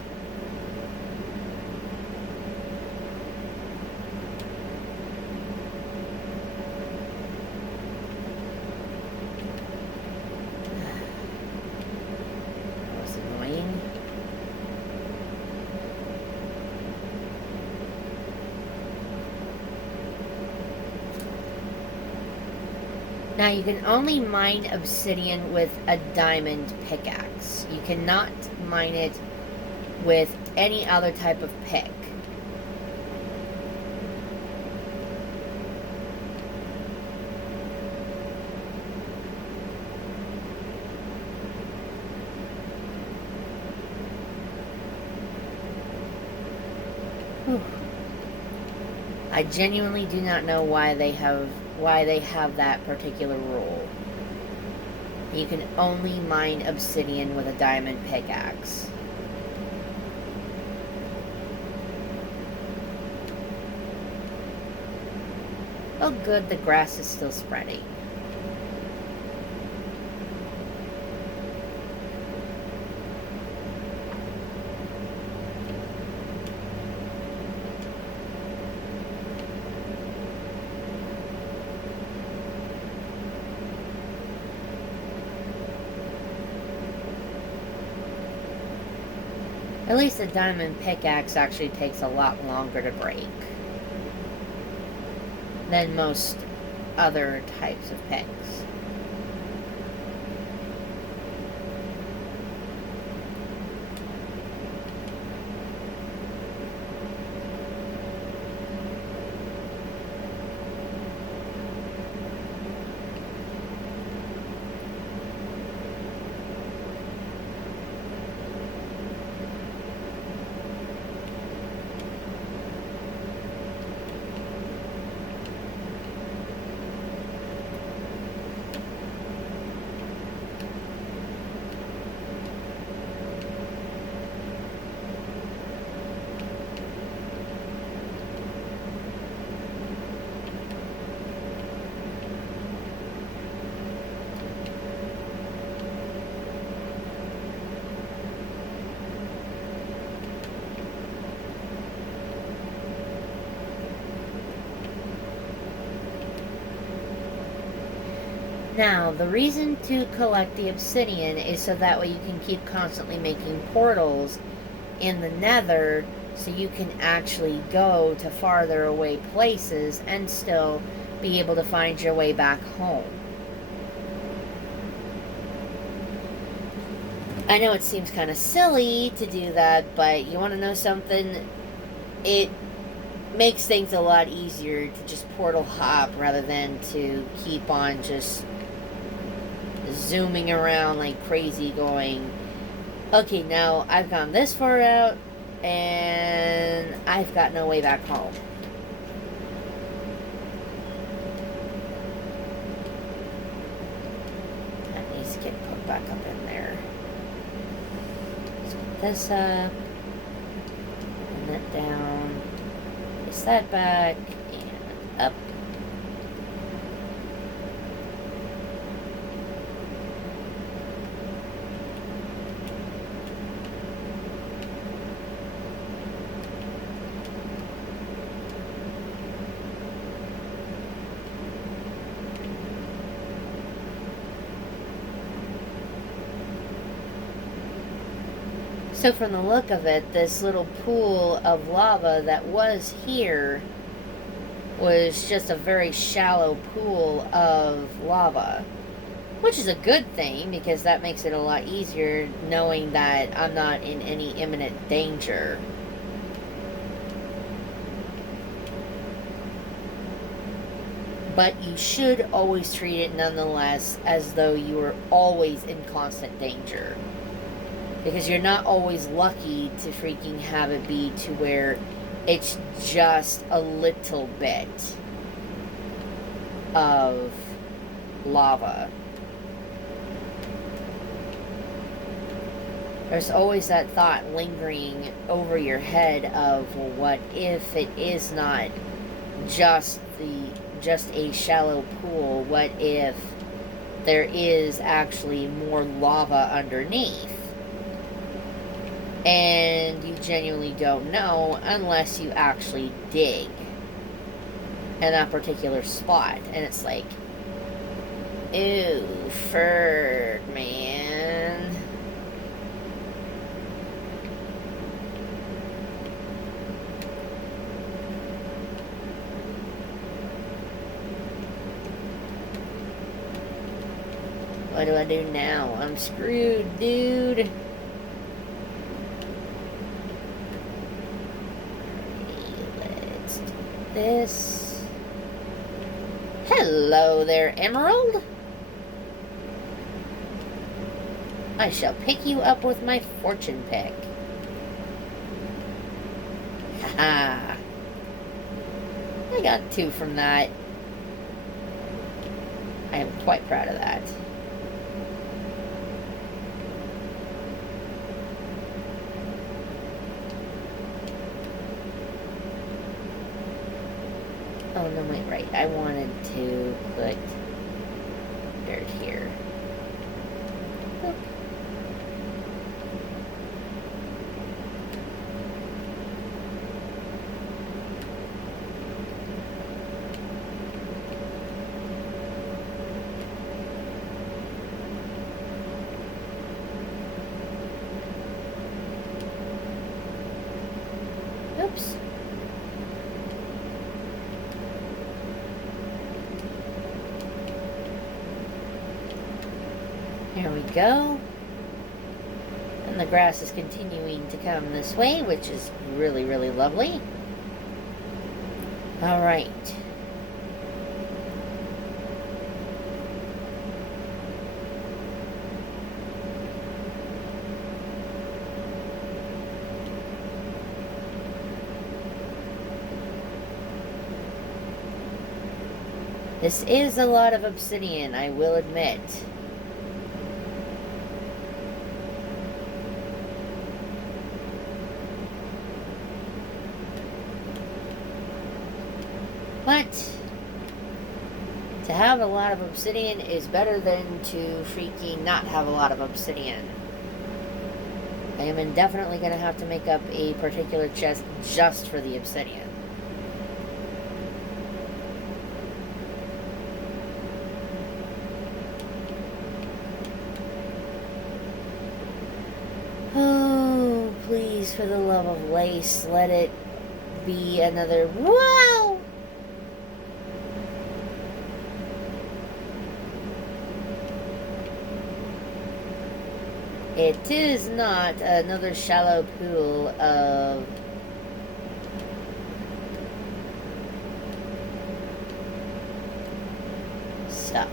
That was annoying. Now you can only mine obsidian with a diamond pickaxe. You cannot mine it with any other type of pick. Whew. I genuinely do not know why they have that particular rule. You can only mine obsidian with a diamond pickaxe. Oh good, the grass is still spreading. At least a diamond pickaxe actually takes a lot longer to break than most other types of picks. Now, the reason to collect the obsidian is so that way you can keep constantly making portals in the Nether so you can actually go to farther away places and still be able to find your way back home. I know it seems kind of silly to do that, but you want to know something? It makes things a lot easier to just portal hop rather than to keep on just zooming around like crazy going, okay, now I've gone this far out and I've got no way back home. That needs to get put back up in there. Let's put this up and that down. Place that back and up. So from the look of it, this little pool of lava that was here was just a very shallow pool of lava. Which is a good thing, because that makes it a lot easier knowing that I'm not in any imminent danger. But you should always treat it nonetheless as though you were always in constant danger. Because you're not always lucky to freaking have it be to where it's just a little bit of lava. There's always that thought lingering over your head of, well, what if it is not just a shallow pool? What if there is actually more lava underneath? And you genuinely don't know unless you actually dig in that particular spot. And it's like, ew, Ferg, man. What do I do now? I'm screwed, dude. Let's do this. Hello there, Emerald. I shall pick you up with my fortune pick. Haha. I got 2 from that. I am quite proud of that. Oh, no, wait, right. I wanted to put dirt here. Oop. Oops. There we go. And the grass is continuing to come this way, which is really, really lovely. All right. This is a lot of obsidian, I will admit. But to have a lot of obsidian is better than to freaking not have a lot of obsidian. I am definitely going to have to make up a particular chest just for the obsidian. Please, for the love of lace, let it be another... Wow! It is not another shallow pool of... stuff.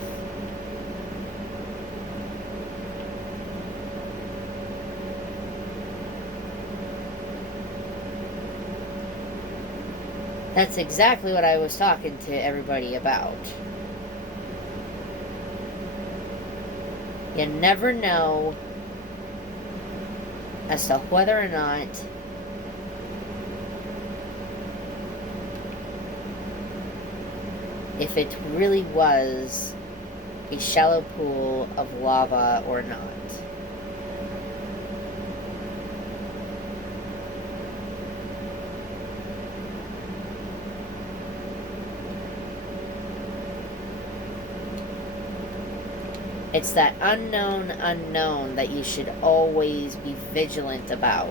That's exactly what I was talking to everybody about. You never know as to whether or not if it really was a shallow pool of lava or not. It's that unknown unknown that you should always be vigilant about.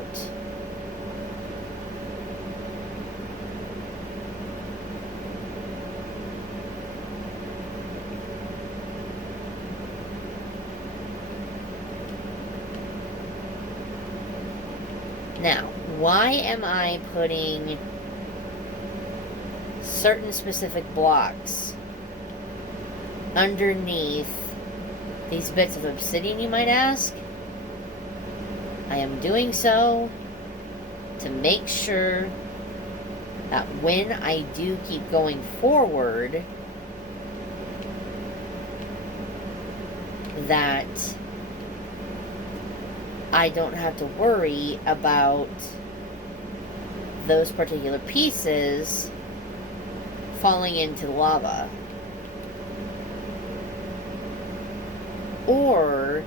Now, why am I putting certain specific blocks underneath these bits of obsidian, you might ask? I am doing so to make sure that when I do keep going forward, that I don't have to worry about those particular pieces falling into lava. Or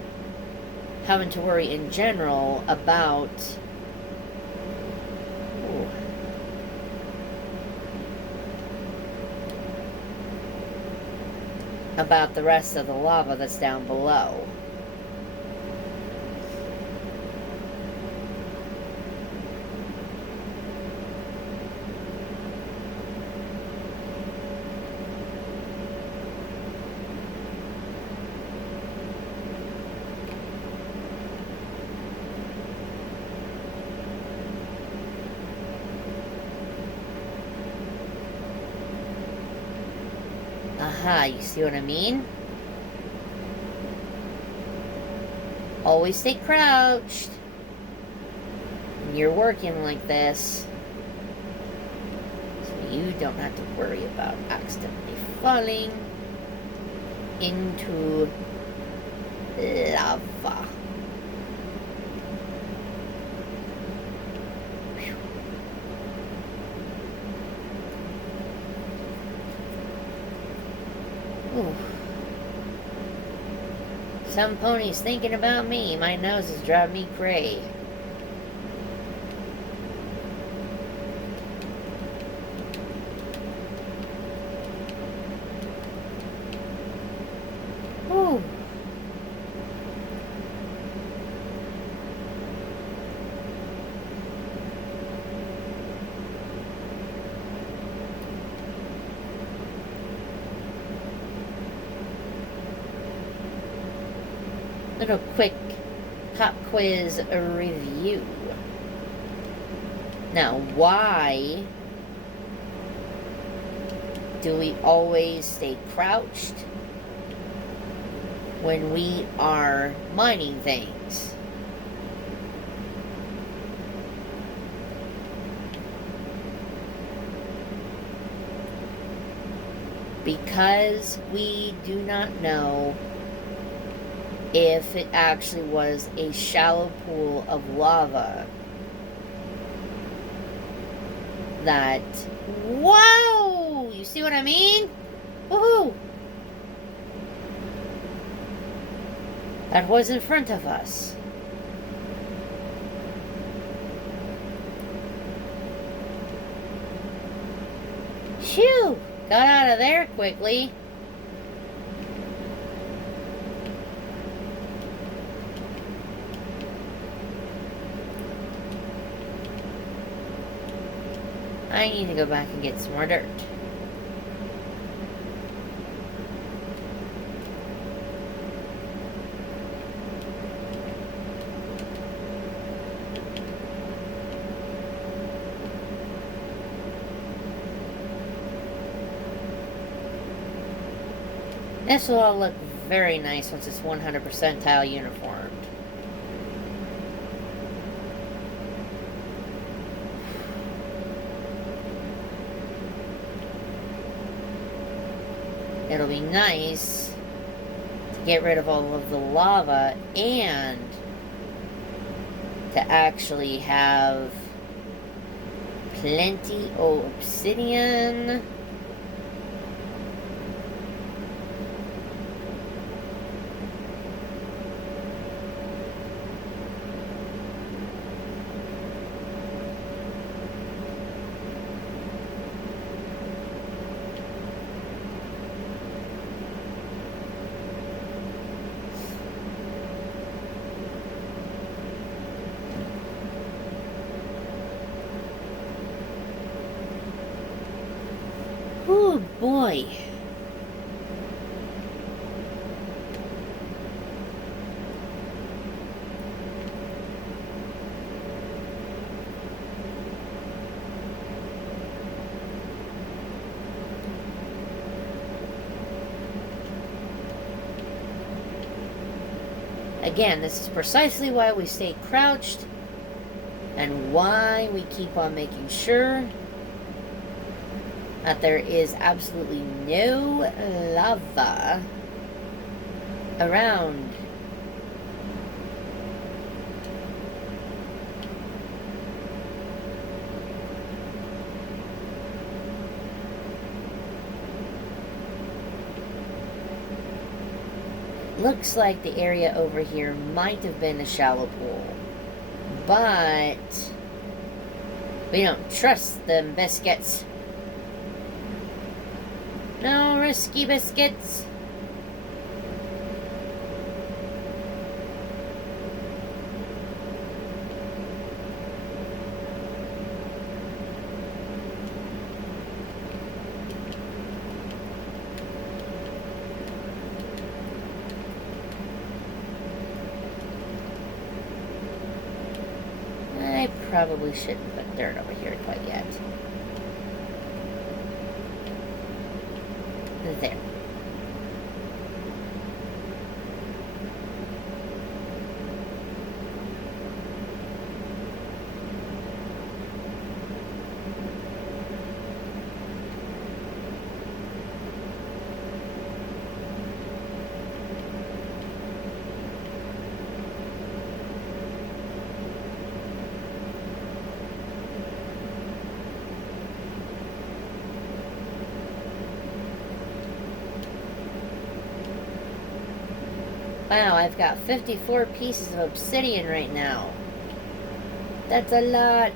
having to worry in general about the rest of the lava that's down below. Aha, you see what I mean? Always stay crouched when you're working like this, so you don't have to worry about accidentally falling into lava. Ooh. Some pony's thinking about me. My nose is driving me crazy. Ooh. Little quick pop quiz review. Now, why do we always stay crouched when we are mining things? Because we do not know if it actually was a shallow pool of lava that... Whoa! You see what I mean? Woohoo! That was in front of us. Phew! Got out of there quickly. I need to go back and get some more dirt. This will all look very nice once it's 100% tile uniformed. It'll be nice to get rid of all of the lava and to actually have plenty of obsidian. Oh boy. Again, this is precisely why we stay crouched and why we keep on making sure that there is absolutely no lava around. Looks like the area over here might have been a shallow pool, but we don't trust them biscuits. No risky biscuits. I probably shouldn't put dirt over here quite yet. There. Wow, I've got 54 pieces of obsidian right now. That's a lot.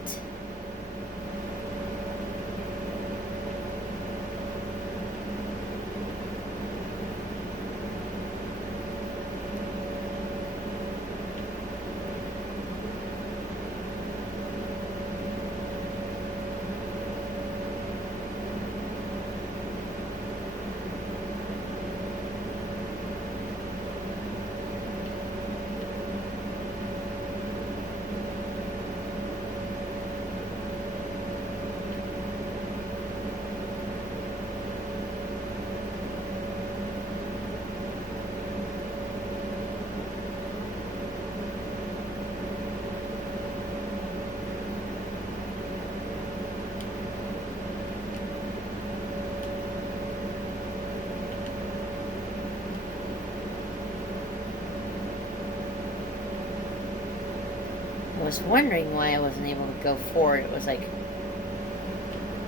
I was wondering why I wasn't able to go forward. It was like,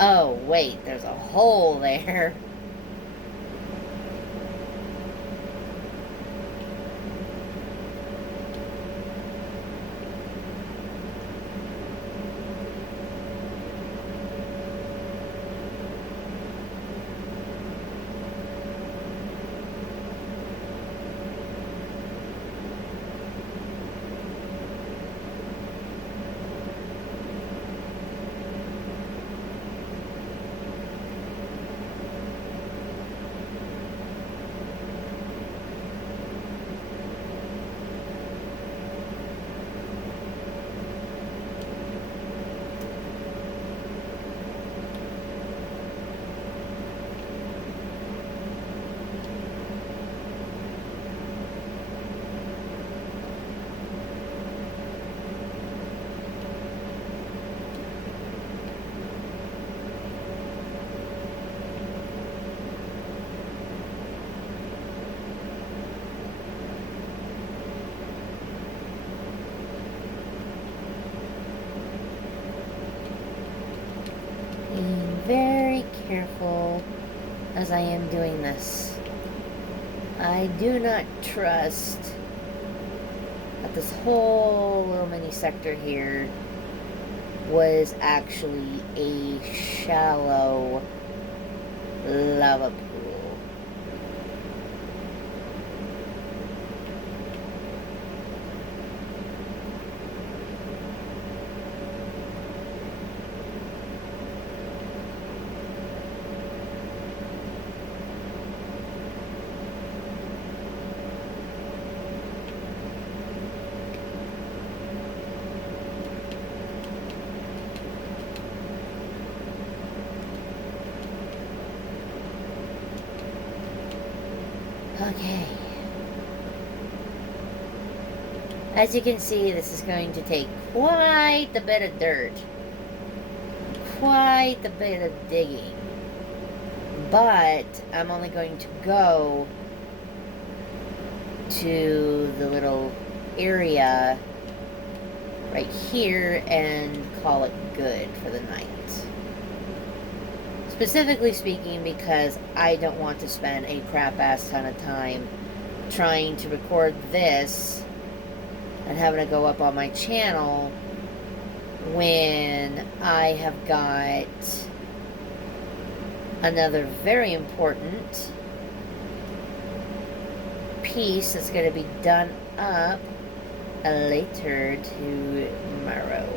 oh wait, there's a hole there. careful as I am doing this. I do not trust that this whole little mini sector here was actually a shallow lava pool. Okay. As you can see, this is going to take quite a bit of dirt. Quite a bit of digging. But I'm only going to go to the little area right here and call it good for the night. Specifically speaking, because I don't want to spend a crap-ass ton of time trying to record this and having to go up on my channel when I have got another very important piece that's going to be done up later tomorrow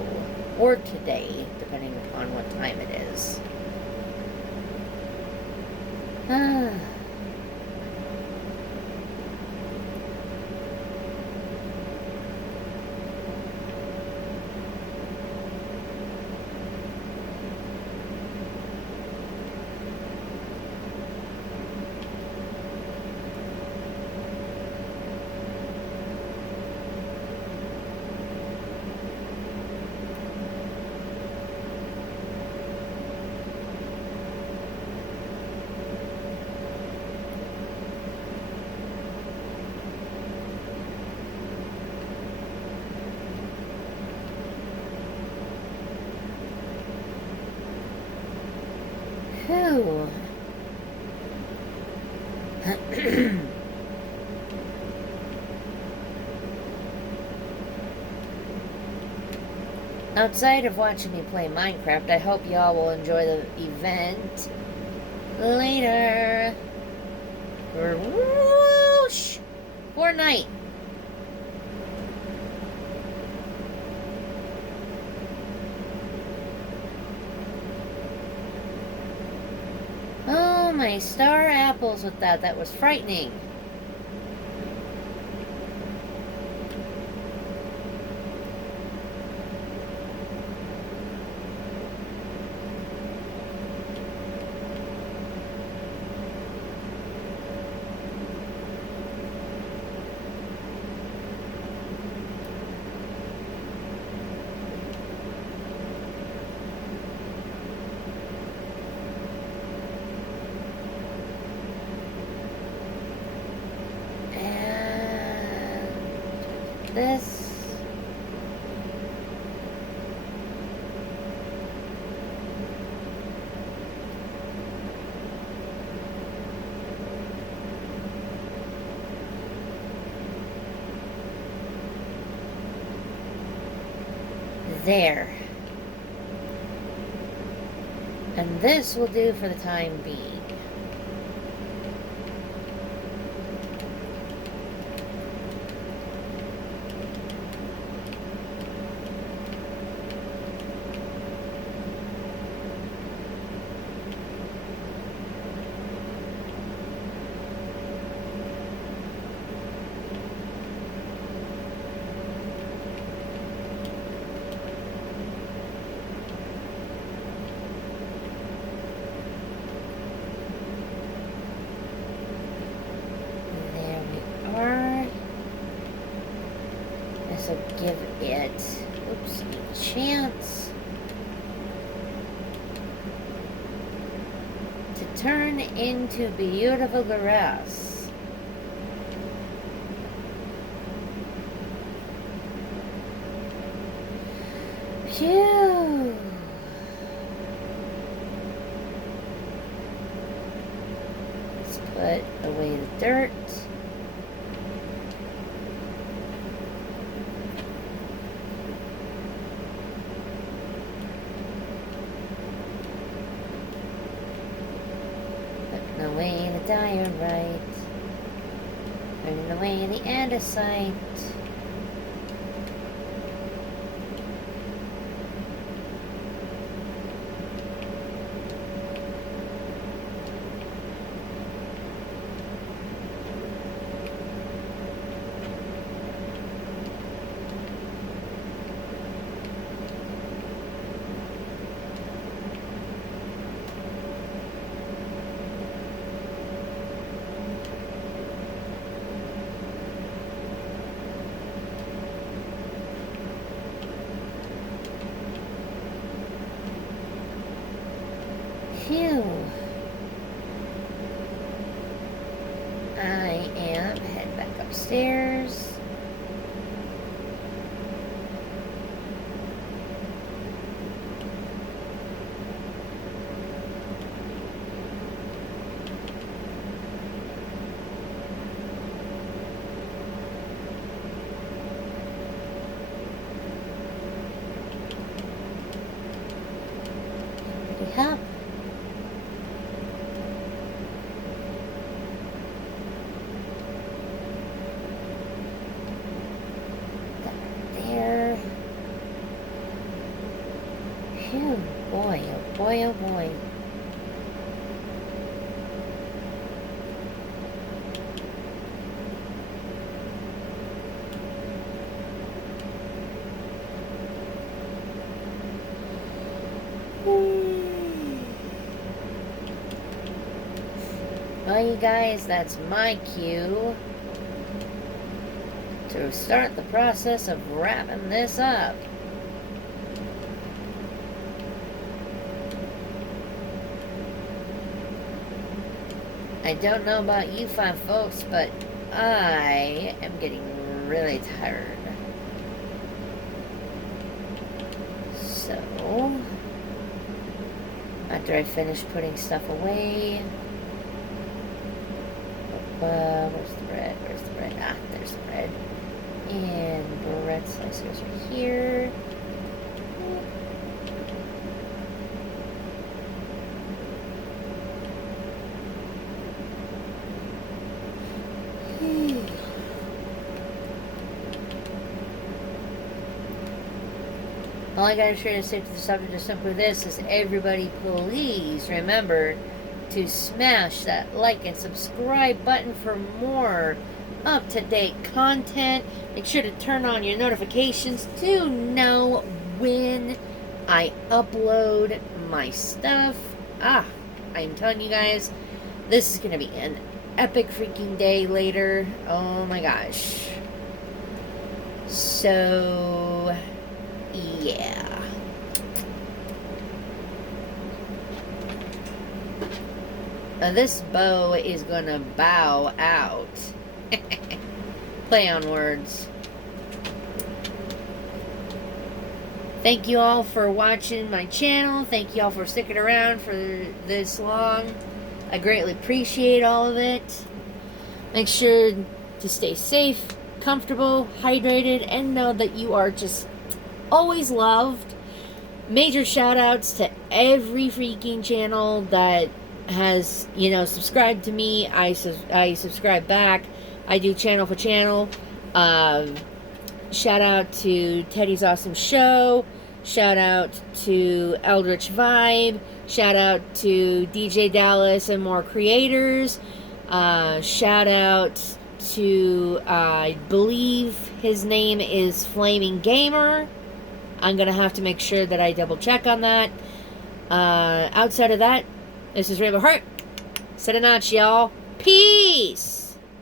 or today, depending upon what time it is. Whew. Outside of watching me play Minecraft, I hope y'all will enjoy the event later. Whoosh! Fortnite. Oh, my star apples with that. That was frightening. This there, and this will do for the time being. So give it, oops, a chance to turn into beautiful grass. Phew. Put away the dirt. Putting away the diorite. Putting away the andesite. Phew. I am head back upstairs. Hop. There. Phew, boy, oh boy, oh boy. Well, you guys, that's my cue to start the process of wrapping this up. I don't know about you fine folks, but I am getting really tired. So, after I finish putting stuff away, where's the bread? Where's the bread? Ah, there's the bread. And bread slicers are here. All I gotta share to say to the subject is simply this: is everybody please remember to smash that like and subscribe button for more up-to-date content. Make sure to turn on your notifications to know when I upload my stuff. I'm telling you guys, this is gonna be an epic freaking day later. Oh my gosh. So yeah. This bow is gonna bow out. Play on words. Thank you all for watching my channel. Thank you all for sticking around for this long. I greatly appreciate all of it. Make sure to stay safe, comfortable, hydrated, and know that you are just always loved. Major shout outs to every freaking channel that has, subscribed to me. I subscribe back. I do channel for channel. Shout out to Teddy's Awesome Show. Shout out to Eldritch Vibe. Shout out to DJ Dallas and more creators. Shout out to, I believe his name is Flaming Gamer. I'm going to have to make sure that I double check on that. Outside of that, this is Rainbow Heart. Set a notch, y'all. Peace!